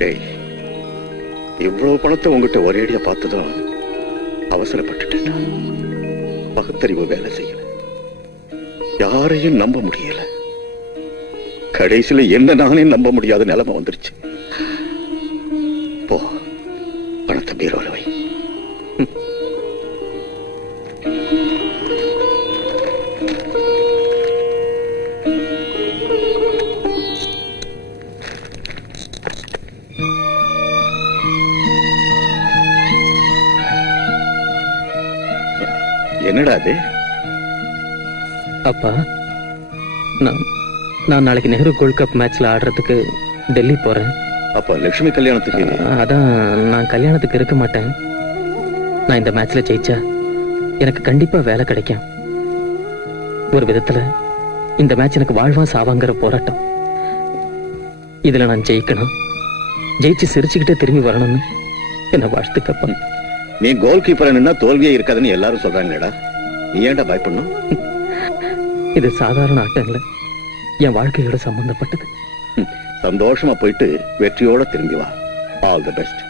டேய், இவ்வளவு பணத்தை உங்ககிட்ட ஒரேடியா பார்த்ததும் அவசரப்பட்டுட்டேன்டா. பகுத்தறிவு வேலை செய்யல. யாரையும் நம்ப முடியல. கடைசியில என்ன நானே நம்ப முடியாத நிலைமை வந்துருச்சு. போ, பணத்தை பீரோல வை. என்னடா அது? அப்பா, நான் நாளைக்கு நெஹ்ரு கோல்ட் கப் மேட்ச்ல ஆடுறதுக்கு டெல்லி போறேன். அப்ப லட்சுமி கல்யாணத்துக்கு? அதான், நான் கல்யாணத்துக்கு இருக்க மாட்டேன். நான் இந்த மேட்ச்ல ஜெயிச்சா எனக்கு கண்டிப்பா வேலை கிடைக்கும். ஒரு விதத்துல இந்த மேட்ச் எனக்கு வாழ்வா சாவாங்கிற போராட்டம். இதுல நான் ஜெயிக்கணும், ஜெயிச்சு சிரிச்சுக்கிட்டே திரும்பி வரணும்னு என்ன வாழ்த்துக்கப்பா. நீ கோல் கீப்பர் நின்னா தோல்வியே இருக்காதுன்னு எல்லாரும் சொல்றாங்கடா. நீ ஏன்டா பயப்படணும்? இது சாதாரண ஆட்டம் இல்ல, என் வாழ்க்கையோட சம்பந்தப்பட்டது. சந்தோஷமா போயிட்டு வெற்றியோட திரும்பி வா. All the best.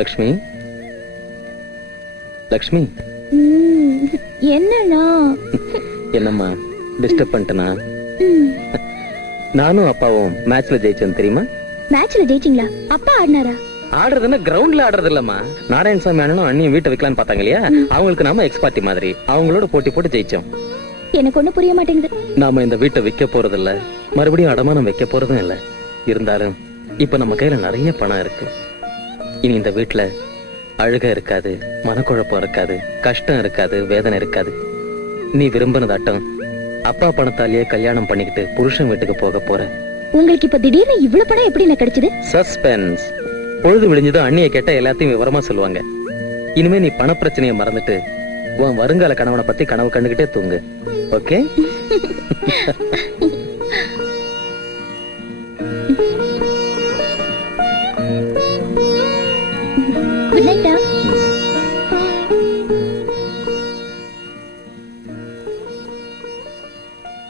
Lakshmi, Lakshmi. என்னன்னா? என்னம்மா, டிஸ்டர்ப் பண்ணிட்டனா? நானும் அப்பாவும் மேட்ச்ல ஜெயிச்சோம் தெரியுமா? மேட்ச்ல ஜெயிச்சிங்களா? அப்பா ஆடினாரா? ஆடுறதுன்னா கிரவுண்ட்ல ஆடுறது இல்லம்மா. நாராயணசாமி அண்ணனும் அண்ணியும் வீட்டை வைக்கலான்னு பார்த்தாங்க இல்லையா, அவங்களுக்கு நாம எக்ஸ் பார்ட்டி மாதிரி அவங்களோட போட்டி போட்டு ஜெயிச்சோம். எனக்கு ஒண்ணு புரிய மாட்டேங்குது. நாம இந்த வீட்டை விற்க போறது இல்ல, மறுபடியும் அடமானம் வைக்க போறதும் இல்ல. இருந்தாலும் இப்ப நம்ம கையில நிறைய பணம் இருக்கு. இனி இந்த வீட்டுல அழுக இருக்காது, மனக்குழப்பம் இருக்காது, கஷ்டம் இருக்காது, வேதனை இருக்காது. நீ விரும்பினதாட்டம் அப்பா பணத்தாலேயே கல்யாணம் பண்ணிக்கிட்டு புருஷன் வீட்டுக்கு போக போற. உங்களுக்கு இப்ப திடீர்னு இவ்வளவு பணம் எப்படி கிடைச்சது? சஸ்பென்ஸ். பொழுது விடிஞ்சதும் அண்ணியை கேட்டா எல்லாத்தையும் விவரமா சொல்லுவாங்க. இனிமே நீ பண பிரச்சனையை மறந்துட்டு உன் வருங்கால கணவனை பத்தி கனவு கண்டுகிட்டே தூங்கு. Okay? Good night.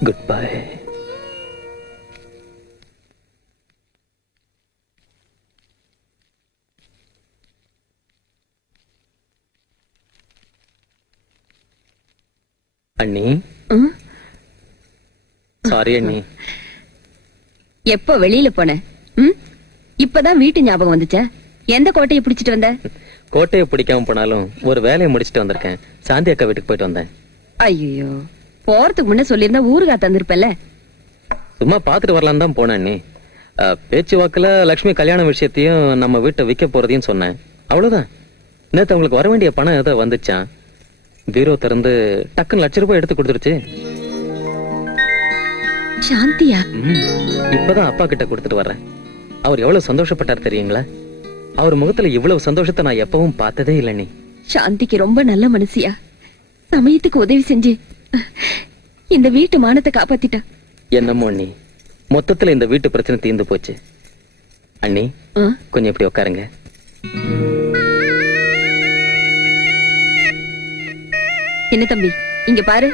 Good bye. அண்ணி, சாரி அண்ணி. எப்ப வெளியில போன? இப்பதான் வீட்டு ஞாபகம் வந்துச்சா? எந்த கோட்டையை பிடிச்சிட்டு வந்த? கோட்டையை பிடிக்காம போனாலும் ஒரு வேலையை முடிச்சிட்டு வந்திருக்கேன். சாந்தி அக்கா வீட்டுக்கு போயிட்டு வந்தேன். ஐயோ, போறதுக்கு முன்ன சொல்லியிருந்தா ஊருகா தந்திருப்பல. சும்மா பாத்துட்டு வரலாம் தான் போனேன் அண்ணி. பேச்சுவாக்குல லக்ஷ்மி கல்யாண விஷயத்தையும் நம்ம வீட்டை விற்க போறதையும் சொன்னேன். அவ்வளவுதான். நேத்து அவங்களுக்கு வர வேண்டிய பணம் ஏதோ வந்துச்சான். பீரோ திறந்து டக்குன்னு ₹1,00,000 எடுத்து கொடுத்துருச்சு. சாந்தியா? இப்பதான் அப்பா கிட்ட கொடுத்துட்டு வர்றேன். அவர் எவ்வளவு சந்தோஷப்பட்டார் தெரியுங்களா? அவர் முகத்துல இவ்வளவு சந்தோஷத்தை நான் எப்பவும் பார்த்ததே இல்லை. நீ சாந்திக்கு ரொம்ப நல்ல மனசியா, சமயத்துக்கு உதவி செஞ்சு இந்த வீட்டு மானத்தை காப்பாத்திட்டா. என்னமோ அண்ணி, மொத்தத்துல இந்த வீட்டு பிரச்சனை தீர்ந்து போச்சு. அண்ணி கொஞ்சம் இப்படி உட்காருங்க. என்ன தம்பி, இங்க பாரு,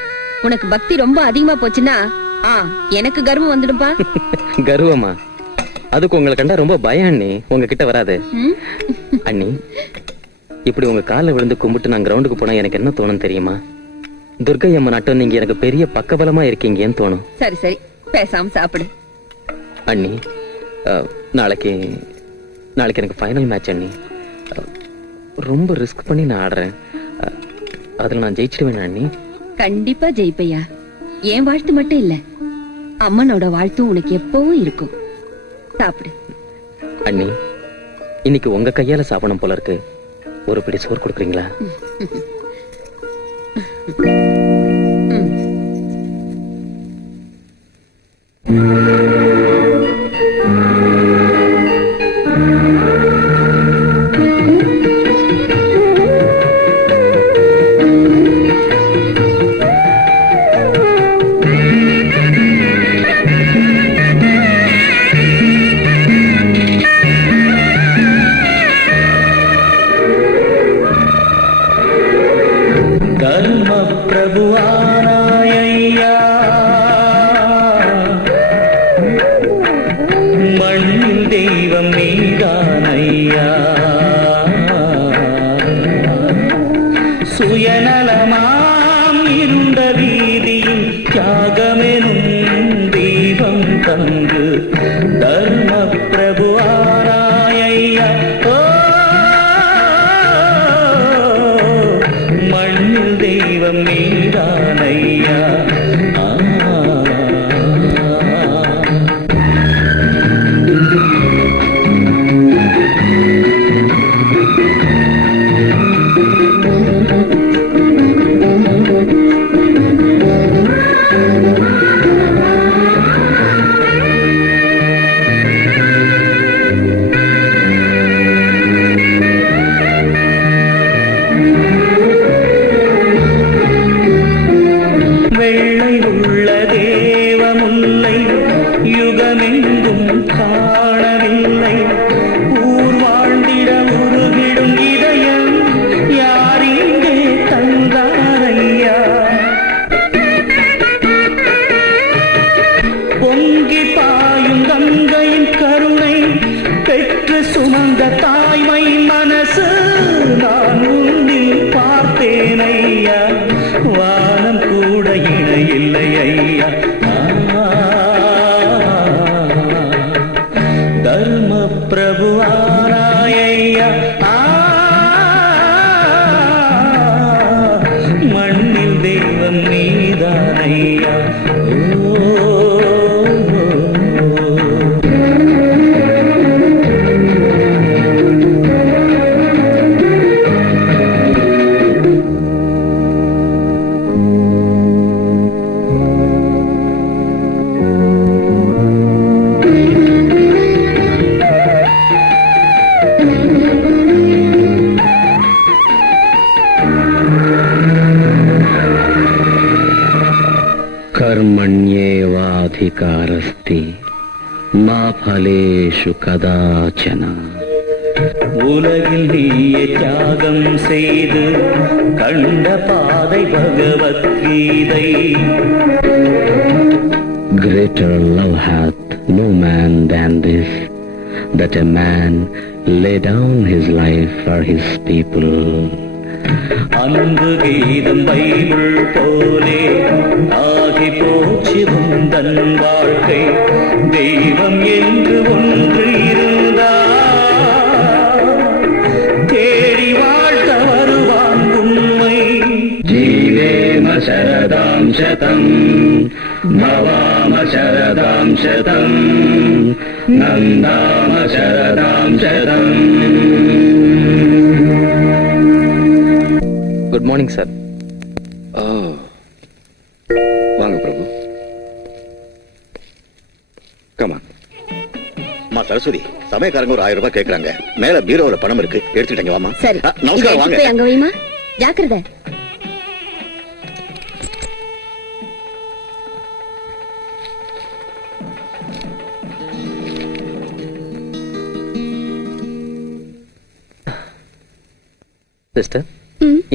உனக்கு பக்தி ரொம்ப அதிகமா போச்சுன்னா எனக்கு கர்வம் வந்துடும்பா. கர்வமா? அதுக்கு உங்களை கண்டா ரொம்ப பயம் அண்ணி. உங்ககிட்ட வராது. அண்ணி, இப்படி உங்க காலில் விழுந்து கும்பிட்டு நான் கிரவுண்டுக்கு போனா எனக்கு என்ன தோணும் தெரியுமா? துர்கை அம்மன் ஆட்டம் நீங்க எனக்கு பெரிய பக்கபலமா இருக்கீங்கன்னு தோணும். சரி சரி, பேசாம சாப்பிடு. அண்ணி, நாளைக்கு எனக்கு ஃபைனல் மேட்ச் அண்ணி. ரொம்ப ரிஸ்க் பண்ணி நான் ஆடுறேன். அதுல நான் ஜெயிச்சிடுவேன் அண்ணி. கண்டிப்பா ஜெயிப்பையா. என் வாழ்த்து மட்டும் இல்ல, அம்மனோட வாழ்த்தும் உனக்கு எப்பவும் இருக்கும். சாப்பிடு. அண்ணி, இன்னைக்கு உங்க கையால சாப்பிடணும் போல இருக்கு. ஒரு பிடி சோறு கொடுக்குறீங்களா? சுயநலமாம் இருண்ட வீதியில் தியாகமெனும் தீபம் தந்து தர்ம பிரபு ஆராயா. மண்ணில் தெய்வம் நீதானையா. வெள்ளை உள்ள தேவமுல்லை யுகமெங்கும் காணவில்லை. ஊர் வாழ்ந்திட உருகிடும் இதயம் யார் இங்கே தந்தாரையா. பொங்கி பாயும் கங்கையின் கருணை பெற்று சுமந்த தாய்மை மனசு நான் உன்னில் பார்த்தேனையா. வானம் கூட இணையில்லை ஐயா. தர்ம பிரபு ஆராயா. மண்ணில் தெய்வம் நீதானையா. கர்மண்யேவாதிகாரஸ்தி மா ஃபலேஷு கதாச்சன. உலகில் நீயே தியாகம் செய்து கண்ட பாதை Bhagavad Gita. Greater love hath no man than this, that a man lay down his life for his people. அன்பு கீதம் பைபிள் போலே ஆகி போச்சு உந்தன் வாழ்க்கை. தெய்வம் என்று ஒன்று இருந்தால் தேடி வாழ்த்த வருவான் உண்மை. ஜீவேன சரதாம் शतम् भवाम शरदां शतम् नन्दाम शरदां शतम्. Good morning sir. வாங்க பிரபு. கமா. அம்மா சரஸ்வதி, சமயக்காரங்க ஒரு 1000 ரூபாய் கேக்குறாங்க. மேல பீரோல பணம் இருக்கு, எடுத்துட்டீங்க. வாமா. சரி, நமஸ்காரம். வாங்க. போய் அங்க வைமா. ஜாக்கிரதை. சிஸ்டர்,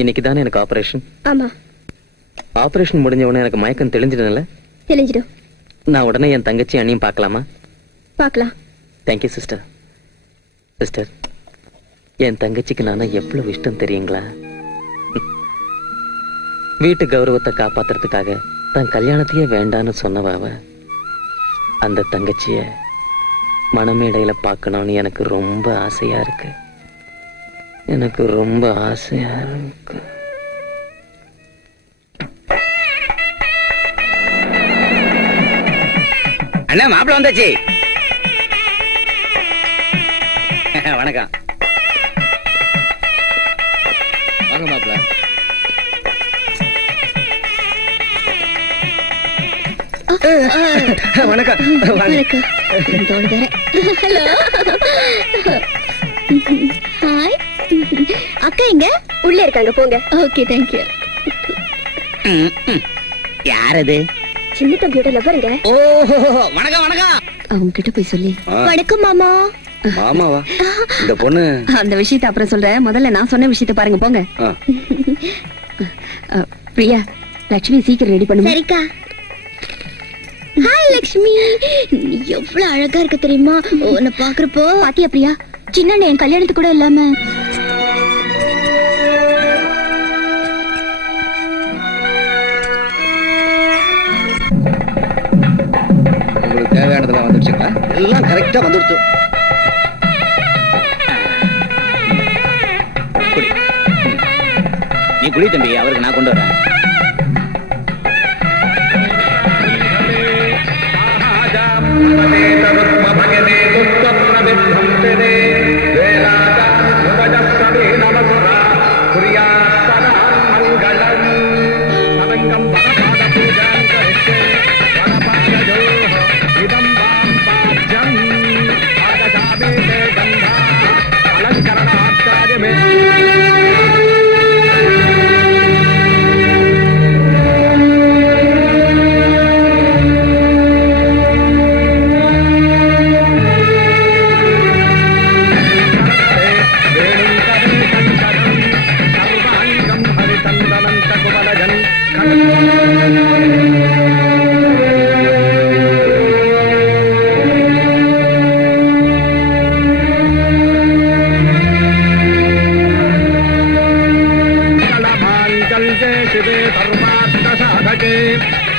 இன்னைக்கு தானே எனக்கு ஆபரேஷன். ஆமா, ஆபரேஷன் முடிஞ்ச உடனே எனக்கு மயக்கம் தெளிஞ்சிடும்ல? தெளிஞ்சிடும். நான் உடனே என் தங்கச்சி அண்ணியும் பார்க்கலாமா? பார்க்கலாம். Thank you sister. சிஸ்டர், என் தங்கச்சிக்கு நானா எவ்வளவு இஷ்டம் தெரியுங்களா? வீட்டு கௌரவத்தை காப்பாத்துறதுக்காக தன் கல்யாணத்தையே வேண்டான்னு சொன்னவாவ அந்த தங்கச்சிய மணமேடையில பார்க்கணும்னு எனக்கு ரொம்ப ஆசையா இருக்கு. எனக்கு ரொம்ப ஆசையா இருக்கு. அண்ணா, மாப்பிள்ள வந்தாச்சு. வணக்கம். வாங்க மாப்பிள்ள. வணக்கம். ஹலோ. ஹாய். அக்கா எங்க? உள்ள இருக்காங்க, போங்க. Okay, thank you. யார் அது? சின்ன தம்பியோட லவ்வருங்க. ஓ, வணக்கம் வணக்கம். அவங்க கிட்ட போய் சொல்லி. வணக்கம் மாமா. மாமாவா? இந்த பொண்ணு அந்த விஷயத்தை அப்புறம் சொல்றேன். முதல்ல நான் சொன்ன விஷயத்தை பாருங்க, போங்க. பிரியா, லட்சுமி சீக்கிரம் ரெடி பண்ணுங்க. சரிக்கா. ஹாய் லக்ஷ்மி, நீ எவ்வளவு அழகா இருக்க தெரியுமா? உன்னை பாக்குறப்போ. பாத்தியா பிரியா, சின்ன என் கல்யாணத்துக்கு கூட இல்லாம. உங்களுக்கு தேவையானதெல்லாம் வந்துடுச்சுங்களா? எல்லாம் கரெக்டா வந்துடுச்சு. நீ குடி தம்பி, அவருக்கு நான் கொண்டு வரேன்.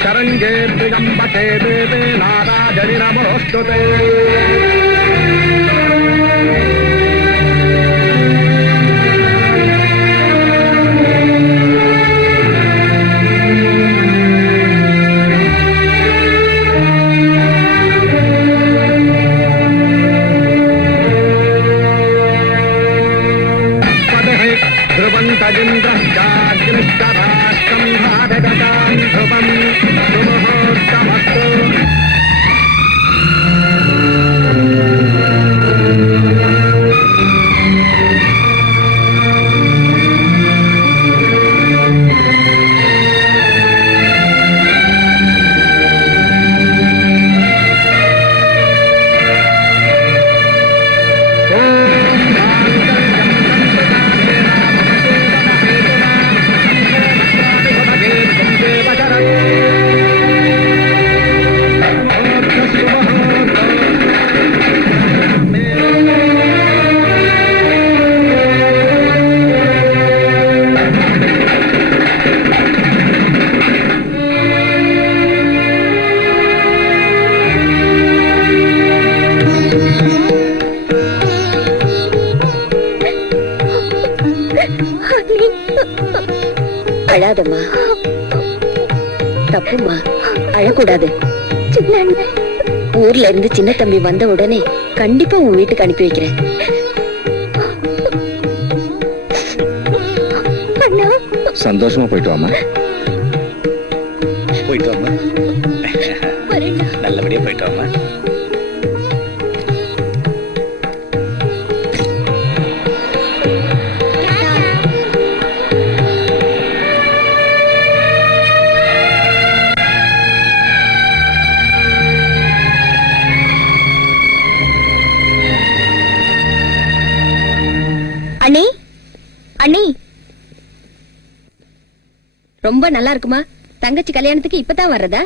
शरण्ये त्र्यम्बके देवे नारायणि नमोऽस्तुते. ध्रुवन्तजिन्द्रश्चाग्निश्चराष्ट्रम् धारगताम् ध्रुवम् सुमुहूर्तमस्तु. அழாதம்மா. தப்புமா, அழக்கூடாது. சின்ன அண்ணன். ஊர்ல இருந்து சின்ன தம்பி வந்த உடனே கண்டிப்பா உன் வீட்டுக்கு அனுப்பி வைக்கிறேன். அண்ணா. சந்தோஷமா போயிட்டு வாமா. போயிட்டு வாமா. வரேன்டா. நல்லபடியா போயிட்டு வாமா. அண்ணி, அண்ணி. ரொம்ப நல்லா இருக்குமா? தங்கச்சி கல்யாணத்துக்கு இப்பதான் வர்றதா?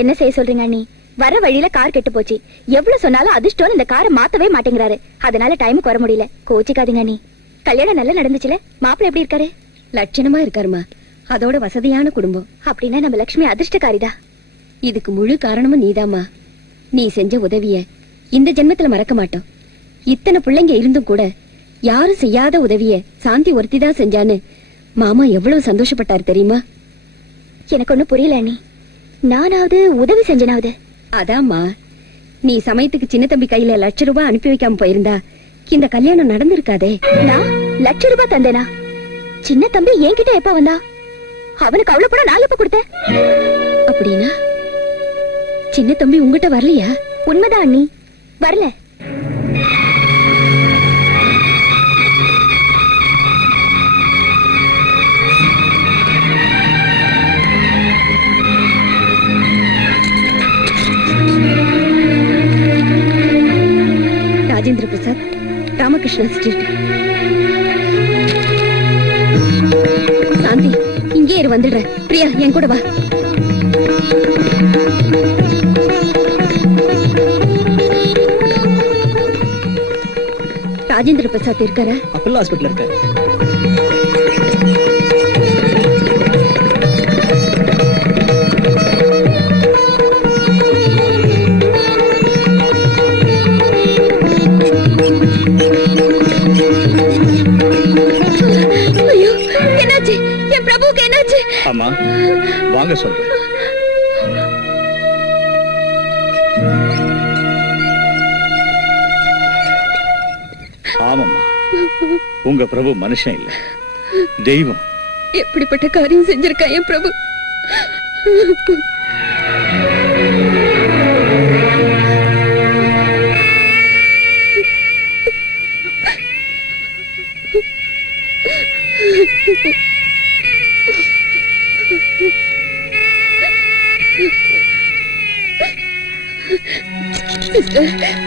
என்ன செய்ய சொல்றீங்க அண்ணி? வர வழியில கார் கெட்டு போச்சு. எவ்வளவு சொன்னாலும் அதிர்ஷ்டம் இந்த காரை மாத்தவே மாட்டேங்கிறாரு. அதனால டைமுக்கு வர முடியல. கோச்சிக்காதீங்க அண்ணி. கல்யாணம் நல்லா நடந்துச்சுல? மாப்பிள்ளை எப்படி இருக்காரு? லட்சணமா இருக்காருமா. அதோட வசதியான குடும்பம். அப்படின்னா நம்ம லட்சுமி அதிர்ஷ்டக்காரிதா. இதுக்கு முழு காரணமும் நீதாம்மா. நீ செஞ்ச உதவிய இந்த ஜென்மத்துல மறக்க மாட்டோம். இத்தனை பிள்ளைங்க இருந்தும் கூட யாரும் செய்யாத உதவிய சாந்தி ஒருத்திதான் செஞ்சான்னு மாமா எவ்வளவு சந்தோஷப்பட்டாரு தெரியுமா? எனக்கு ஒண்ணு புரியல அண்ணி. நானாவது உதவி செஞ்சனாவது? அதாம்மா, நீ சமயத்துக்கு சின்ன தம்பி கையில ₹1,00,000 அனுப்பி வைக்காம போயிருந்தா இந்த கல்யாணம் நடந்திருக்காதே. நான் ₹1,00,000 தந்தேனா? சின்ன தம்பி என்கிட்ட எப்ப வந்தா? அவனுக்கு அவ்வளவு பணம் நான் எப்ப கொடுத்தேன்? அப்படின்னா சின்ன தம்பி உங்ககிட்ட வரலையா? உண்மைதான் அண்ணி, வரல. ராஜேந்திர பிரசாத், ராமகிருஷ்ணா ஸ்ட்ரீட். சாந்தி, இங்கே இரு, வந்துடுறேன். பிரியா, என் கூட வா. ராஜேந்திர பிரசாத் இருக்காரா? அப்பல்லோ ஹாஸ்பிட்டல் இருக்காரு. ஐயோ, என்னாச்சு? என் பிரபுவுக்கு என்னாச்சு? ஆமா, வாங்க சொல்றேன். ஆமாம்மா, உங்க பிரபு மனுஷன் இல்ல, தெய்வம். எப்படிப்பட்ட காரியம் செஞ்சிருக்கா என் பிரபு?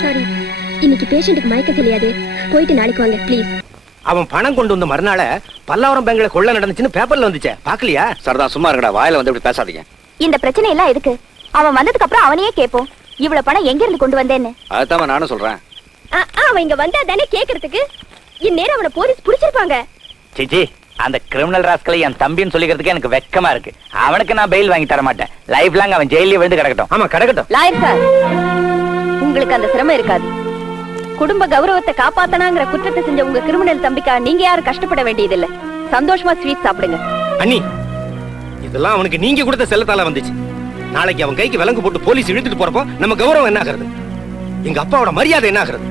சாரி, இன்னைக்கு பேஷண்ட்டுக்கு மயக்கம் தெரியாது. போயிட்டு நாளைக்கு வாங்க ப்ளீஸ். அவன் பணம் கொண்டு வந்த மறுநாள பல்லாவரம் பேங்க்ல கொள்ள நடந்துச்சுன்னு பேப்பர்ல வந்துச்சே, பாக்கலையா? சரதா சும்மா இருக்கடா, வாயில வந்து இப்படி பேசாதீங்க. இந்த பிரச்சனை எல்லாம் எதுக்கு? அவன் வந்ததுக்கு அப்புறம் அவனையே கேட்போம், இவ்வளவு பணம் எங்க இருந்து கொண்டு வந்தேன்னு. அதுதான் நானும் சொல்றேன். அவன் இங்க வந்தா தானே கேக்குறதுக்கு. இந்நேரம் அவனை போலீஸ் புடிச்சிருப்பாங்க. சிச்சி, அந்த கிரிமினல் ராஸ்கலை என் தம்பின்னு சொல்லிக்கிறதுக்கு எனக்கு வெக்கமா இருக்கு. அவனுக்கு நான் பெயில் வாங்கி தர மாட்டேன். லைஃப் லாங் அவன் ஜெயிலே விழுந்து கிடக்கட்டும். ஆமா, கிடக்கட்டும். லாயர் சார், உங்களுக்கு அந்த சிரமம் இருக்காது. குடும்ப கௌரவத்தை காப்பாத்தனாங்கிற குற்றத்தை செஞ்ச உங்க கிரிமினல் தம்பிக்கா நீங்க யாரும் கஷ்டப்பட வேண்டியதில்லை. சந்தோஷமா ஸ்வீட் சாப்பிடுங்க. அண்ணி, இதெல்லாம் அவனுக்கு நீங்க கொடுத்த செல்லத்தால வந்துச்சு. நாளைக்கு அவன் கைக்கு விலங்கு போட்டு போலீஸ் இழுத்துட்டு போறப்போ நம்ம கௌரவம் என்ன ஆகுறது? எங்க அப்பாவோட மரியாதை என்ன ஆகுறது?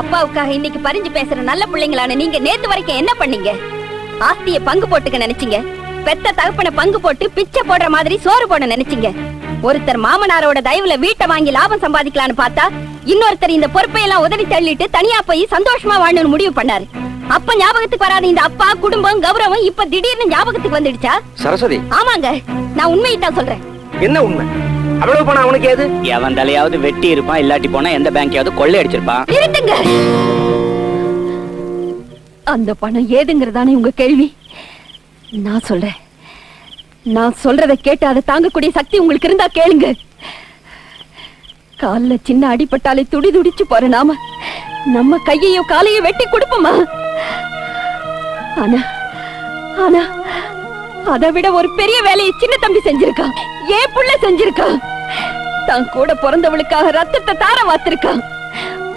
அப்பாவுக்காக இன்னைக்கு பறிஞ்சு பேசுற நல்ல பிள்ளைங்களான நீங்க நேத்து வரைக்கும் என்ன பண்ணீங்க? ஆஸ்திய பங்கு போட்டுக்க நினைச்சீங்க. பெத்த தகப்பனை பங்கு போட்டு பிச்சை போடுற மாதிரி சோறு போட நினைச்சீங்க. ஒருத்தர் மாமனாரோட தயவுல வீட்டை வாங்கி லாபம் சம்பாதிக்கலான்னு பார்த்தா இன்னொருத்தர் இந்த பொறுப்பையெல்லாம் உதவி தள்ளிட்டு தனியா போய் சந்தோஷமா வாழணும்னு முடிவு பண்ணாரு. அப்ப ஞாபகத்துக்கு வராத இந்த அப்பா, குடும்பம், கௌரவம் இப்ப திடீர்னு ஞாபகத்துக்கு வந்துடுச்சா? சரஸ்வதி, ஆமாங்க, நான் உண்மையைத்தான் சொல்றேன். என்ன உண்மை? அவ்வளவு பணம் அவனுக்கு ஏது? எவன் தலையாவது வெட்டி இருப்பான், இல்லாட்டி போனா எந்த பேங்கையாவது கொள்ளை அடிச்சிருப்பான். நிறுத்துங்க. அந்த பணம் ஏதுங்கிறதானே உங்க கேள்வி? நான் சொல்றேன். நான் சொல்றதை கேட்டு அதை தாங்கக்கூடிய சக்தி உங்களுக்கு இருந்தா கேளுங்க. கால்ல சின்ன அடிபட்டாலே துடி துடிச்சு போற நாம நம்ம கையையோ காலையோ வெட்டி கொடுப்போமா? ஆனா ஆனா அதை விட ஒரு பெரிய வேலையை சின்ன தம்பி செஞ்சிருக்கான். ஏன் புள்ள செஞ்சிருக்கான். தான் கூட பிறந்தவளுக்காக ரத்தத்தை தார வாத்திருக்கான்.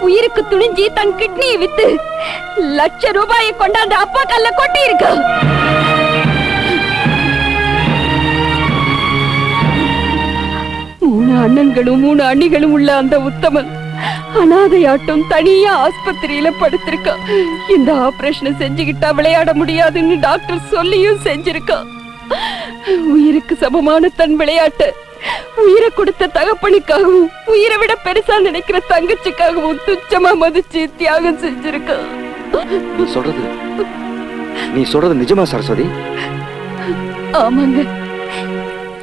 உயிருக்கு துணிஞ்சி தன் கிட்னியை வித்து ₹1,00,000 கொண்டாந்து அப்பா கல்ல கொட்டி இருக்கான். 3 அண்ணன்களும் 3 அண்ணிகளும் உள்ள அந்த உத்தமன் அனாதையாட்டம் தனியா ஆஸ்பத்திரியில படுத்திருக்கான். இந்த ஆபரேஷனை செஞ்சுக்கிட்டா விளையாட முடியாதுன்னு டாக்டர் சொல்லியும் செஞ்சிருக்கான். உயிருக்கு சமமான தன் விளையாட்டு உயிரை கொடுத்த தகப்பனுக்காகவும் உயிரை விட பெருசா நினைக்கிற தங்கச்சிக்காகவும் துச்சமா மதிச்சு தியாகம் செஞ்சிருக்கான். நீ சொல்றது நிஜமா சரஸ்வதி? ஆமாங்க.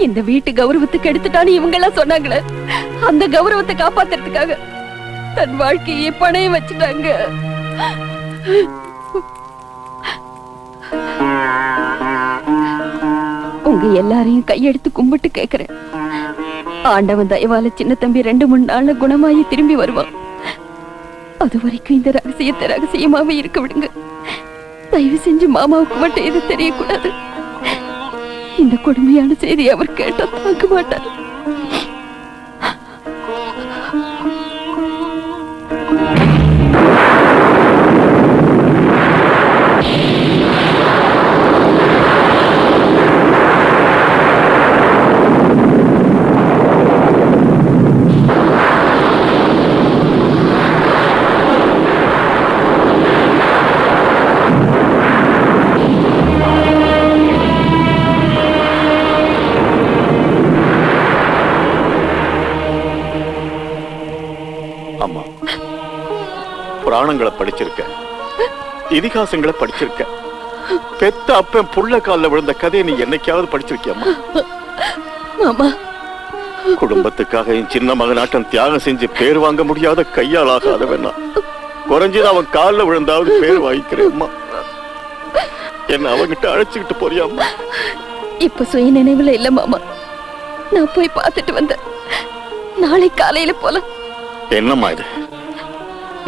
இந்த வீட்டு கௌரவத்துக்கு எடுத்துட்டான்னு இவங்க எல்லாம் சொன்னாங்களே, அந்த கௌரவத்தை காப்பாத்துறதுக்காக தன் வாழ்க்கையை பணைய வச்சுட்டாங்க. உங்க எல்லாரையும் கையெடுத்து கும்பிட்டு கேக்குறேன். ஆண்டவன் தயவால சின்ன தம்பி 2-3 நாள்ல குணமாயி திரும்பி வருவான். அது வரைக்கும் இந்த ரகசியத்தை ரகசியமாவே இருக்க விடுங்க. தயவு செஞ்சு மாமாவுக்கு மட்டும் எது தெரியக்கூடாது. இந்த கொடுமையான செய்தி அவர் கேட்டா தாங்க மாட்டார். அம்மா, புராணங்களை படிச்சிருக்க, இதிகாசங்களை படிச்சிருக்க, பெத்த அப்பன் புள்ள கால்ல விழுந்த கதையை நீ என்னைக்காவது படிச்சிருக்கியம்மா? மாமா, குடும்பத்துக்காக என் சின்ன மகனாட்டம் தியாகம் செஞ்சு பேர் வாங்க முடியாத கையால் ஆகாதவன் குறைஞ்சது அவன் கால்ல விழுந்தாவது பேர் வாங்கிக்கிறேம்மா. என்ன அவங்கிட்ட அழைச்சுக்கிட்டு போறியாம்மா? இப்ப சுய நினைவுல இல்ல மாமா. நான் போய் பார்த்துட்டு வந்தேன். நாளை காலையில போலாம். என்னம்மா இது?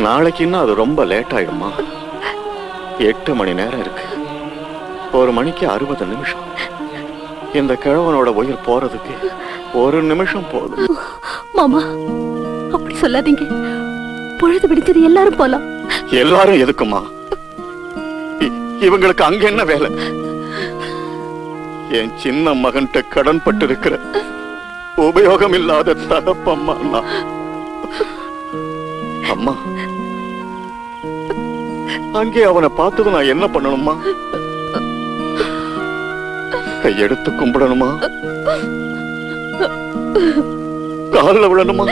நாளைக்குன்னா அது ரொம்ப லேட் ஆயிடுமா? 8 மணி நேரம் இருக்கு. 1 மணிக்கு 60 நிமிஷம். இந்த கிழவனோட உயிர் போறதுக்கு 1 நிமிஷம் போதும். மாமா, அப்படி சொல்லாதீங்க. பொழுது பிடிச்சது எல்லாரும் போலாம். எல்லாரும் எதுக்குமா? இவங்களுக்கு அங்க என்ன வேலை? என் சின்ன மகன்கிட்ட கடன் பட்டு இருக்கிற உபயோகம் இல்லாத தகப்பம்மா நான். அம்மா, அங்கே அவனை பார்த்தது நான் என்ன பண்ணணுமா? கையெடுத்து கும்பிடணுமா? காலில் விழணுமா?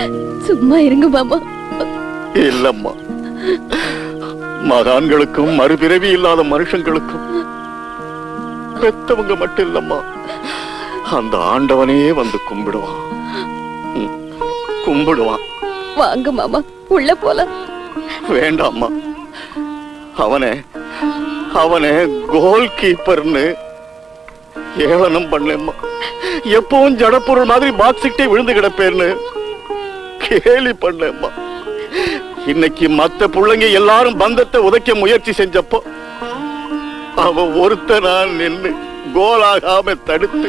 சும்மா இருங்க மாமா. இல்லம்மா, மகான்களுக்கும் மறுபிறவி இல்லாத மனுஷங்களுக்கும் பெத்தவங்க மட்டும் இல்லம்மா, அந்த ஆண்டவனே வந்து கும்பிடுவான். கும்பிடுவான். வாங்க மாமா, உள்ள போலாம். வேண்டாம்மா, அவனே கோல் கீப்பர்னு ஏளனம் பண்ணேம்மா. எப்பவும் ஜடப்பொருள் மாதிரி பாக்ஸிட்டே விழுந்து கிடப்பேன்னு கேலி பண்ணேம்மா. இன்னைக்கு மத்த பிள்ளைங்க எல்லாரும் பந்தத்தை உதைக்க முயற்சி செஞ்சப்போ அவன் ஒருத்தனா நின்னு கோலாகாம தடுத்து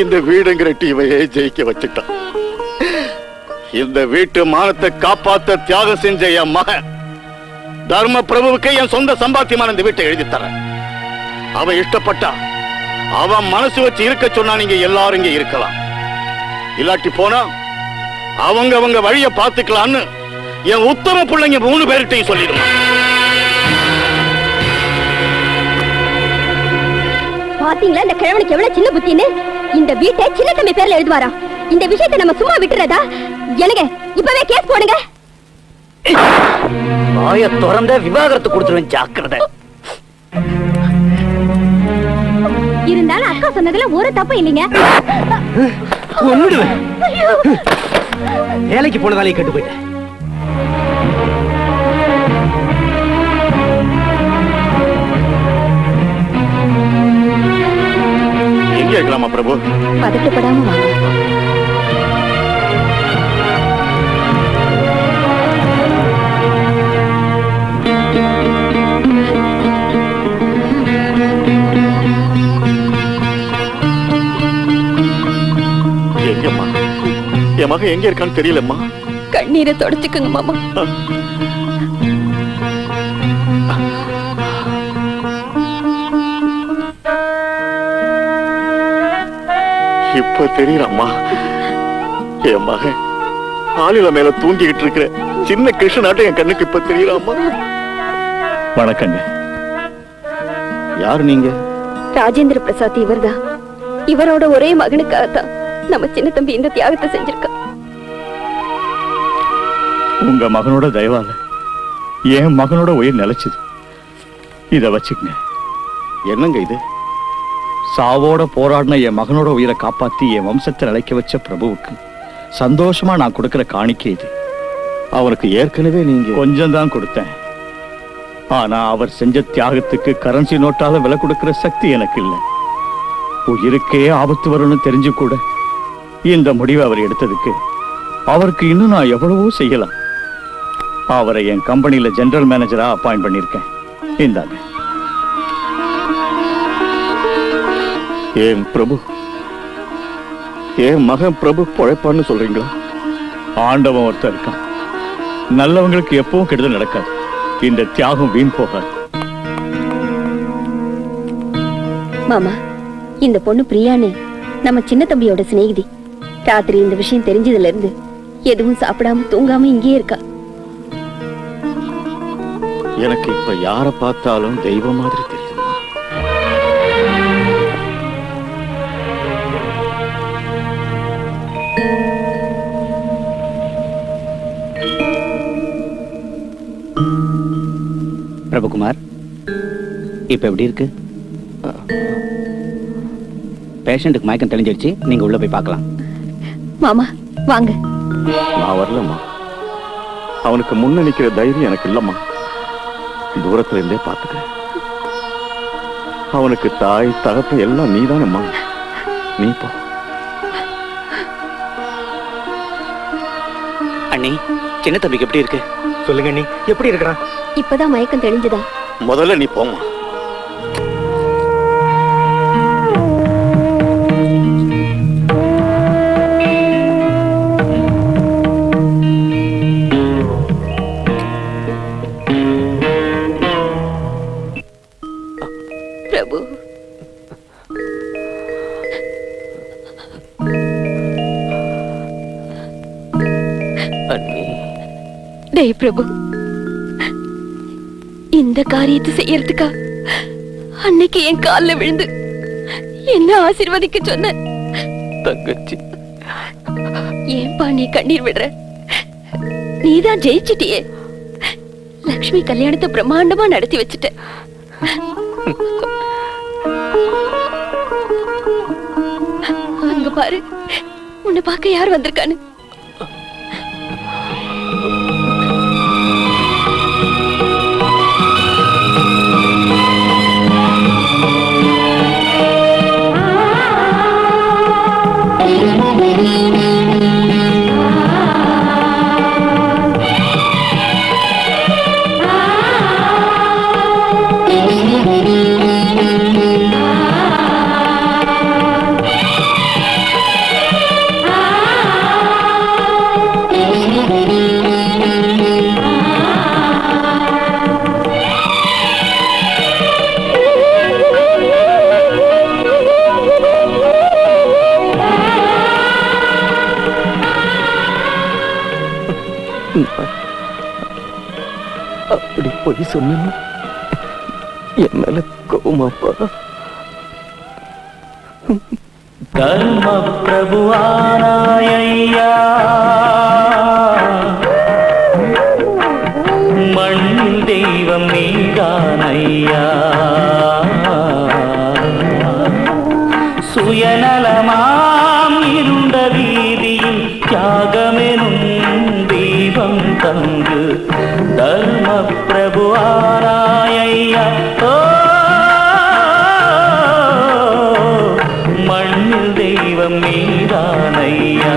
இந்த வீடுங்கிற டீமையே ஜெயிக்க வச்சுட்டான். இந்த வீட்டு மானத்தை காப்பாத்த தியாகம் செஞ்ச என் மகன் தர்ம பிரபுவுக்கு என் சொந்த சம்பாத்தியமான இந்த வீட்டை எழுதி தரேன். அவன் இஷ்டப்பட்டா, அவன் மனசு வச்சு இருக்க சொன்னா நீங்க எல்லாரும் இங்க இருக்கலாம். இல்லாட்டி போனா அவங்க வழிய பாத்துக்கலான்னு என் உத்தம பிள்ளைங்க 3 பேர்கிட்டையும் சொல்லிடுவான். பாத்தீங்களா இந்த கிழவனுக்கு எவ்வளவு சின்ன புத்தின்னு? இந்த வீட்டை சின்ன தம்பி பேர்ல எழுதுவாரா? இந்த விஷயத்தை நம்ம சும்மா விட்டுறதா? எனக்கு இப்பவே கேஸ் போடுங்க. வாய திறந்த விவாகரத்து கொடுத்துருவேன், ஜாக்கிரதை. இருந்தாலும் அக்கா சொன்னதுல ஒரு தப்பு இல்லைங்க. வேலைக்கு போன வேலையை கட்டு போயிட்டேன். எங்க இருக்கலாமா பிரபு? பதட்டப்படாம வாங்க. எங்கம்மா? என் மகன் எங்க இருக்கான்னு தெரியலம்மா. கண்ணீரை தொடச்சுக்குங்க மாமா. இப்ப தெரியலம்மா, என் மகன் ஆளில மேல தூங்கிக்கிட்டு இருக்கிற சின்ன கிருஷ்ணனாட்டம் என் கண்ணுக்கு இப்ப தெரியலாமா? வணக்கங்க. யாரு நீங்க? ராஜேந்திர பிரசாத் இவர்தான். இவரோட ஒரே மகனுக்காகத்தான் நம்ம சின்ன தம்பி இந்த தியாகத்தை செஞ்சிருக்கா. உங்க மகனோட தயவால என் மகனோட உயிர் நிலைச்சது. இத வச்சுக்கங்க. என்னங்க இது? சாவோட போராடின என் மகனோட உயிரை காப்பாத்தி என் வம்சத்தை நிலைக்க வச்ச பிரபுவுக்கு சந்தோஷமா நான் கொடுக்கிற காணிக்கை இது. அவருக்கு ஏற்கனவே நீங்க கொஞ்சம் தான் கொடுத்தேன். ஆனா அவர் செஞ்ச தியாகத்துக்கு கரன்சி நோட்டால விலை கொடுக்கிற சக்தி எனக்கு இல்லை. உயிருக்கே ஆபத்து வரும்னு தெரிஞ்சு கூட இந்த முடிவை அவர் எடுத்ததுக்கு அவருக்கு இன்னும் நான் எவ்வளவோ செய்யலாம். அவரை என் கம்பெனியில ஜெனரல் மேனேஜரா அப்பாயிண்ட் பண்ணிருக்கேன். இந்தாங்க. ஏன் பிரபு, என் மகன் பிரபு பொழைப்பான்னு சொல்றீங்களா? ஆண்டவன் ஒருத்தர் இருக்கான். நல்லவங்களுக்கு எப்பவும் கெடுதல் நடக்காது. இந்த தியாகம் வீண் போகாது. மாமா, இந்த பொண்ணு பிரியான்னு நம்ம சின்ன தம்பியோட சிநேகிதி. ராத்திரி இந்த விஷயம் தெரிஞ்சதுல இருந்து எதுவும் சாப்பிடாம தூங்காம இங்கேயே இருக்கா. எனக்கு இப்ப யார பார்த்தாலும் தெய்வம் மாதிரி தெரியுமா? பிரபுகுமார், இப்ப எப்படி இருக்கு? பேஷண்ட்டுக்கு மயக்கம் தெளிஞ்சிருச்சு. நீங்க உள்ள போய் பார்க்கலாம். மாமா வாங்க. நான் வரலம்மா. அவனுக்கு முன்ன நிக்கிற தைரியம் எனக்கு இல்லம்மா. தூரத்துல இருந்தே பாத்துக்கிறேன். அவனுக்கு தாய் தகப்ப எல்லாம் நீதானம்மா. நீ போ. அண்ணி, சின்ன தம்பிக்கு எப்படி இருக்கு? சொல்லுங்க அண்ணி, எப்படி இருக்கிறான்? இப்பதான் மயக்கம் தெளிஞ்சுதா? முதல்ல நீ போம்மா. பிரபு, டேய் பிரபு, இந்த காரியத்தை செய்யறதுக்கா அன்னைக்கு என் கால்ல விழுந்து என்ன ஆசீர்வதிக்க சொன்ன தங்கச்சி, ஏன்பா நீ கண்ணீர் விடுற? நீதான் ஜெயிச்சிட்டியே. லக்ஷ்மி கல்யாணத்தை பிரம்மாண்டமா நடத்தி வச்சுட்ட. அங்க பாரு, உன்னை பார்க்க யார் வந்திருக்கான்னு. அப்படி போய் சொன்ன என் மேல கோவமாப்பா? தர்ம பிரபுவானாயா, மண்ணில் தெய்வம் நீதானையா. சுயநலமாம் இருண்ட வீதியில் தியாகமெனும் தீபம் தங்கு தர்ம பிரபுவானாயா. மண்ணில் தெய்வம் நீதானையா.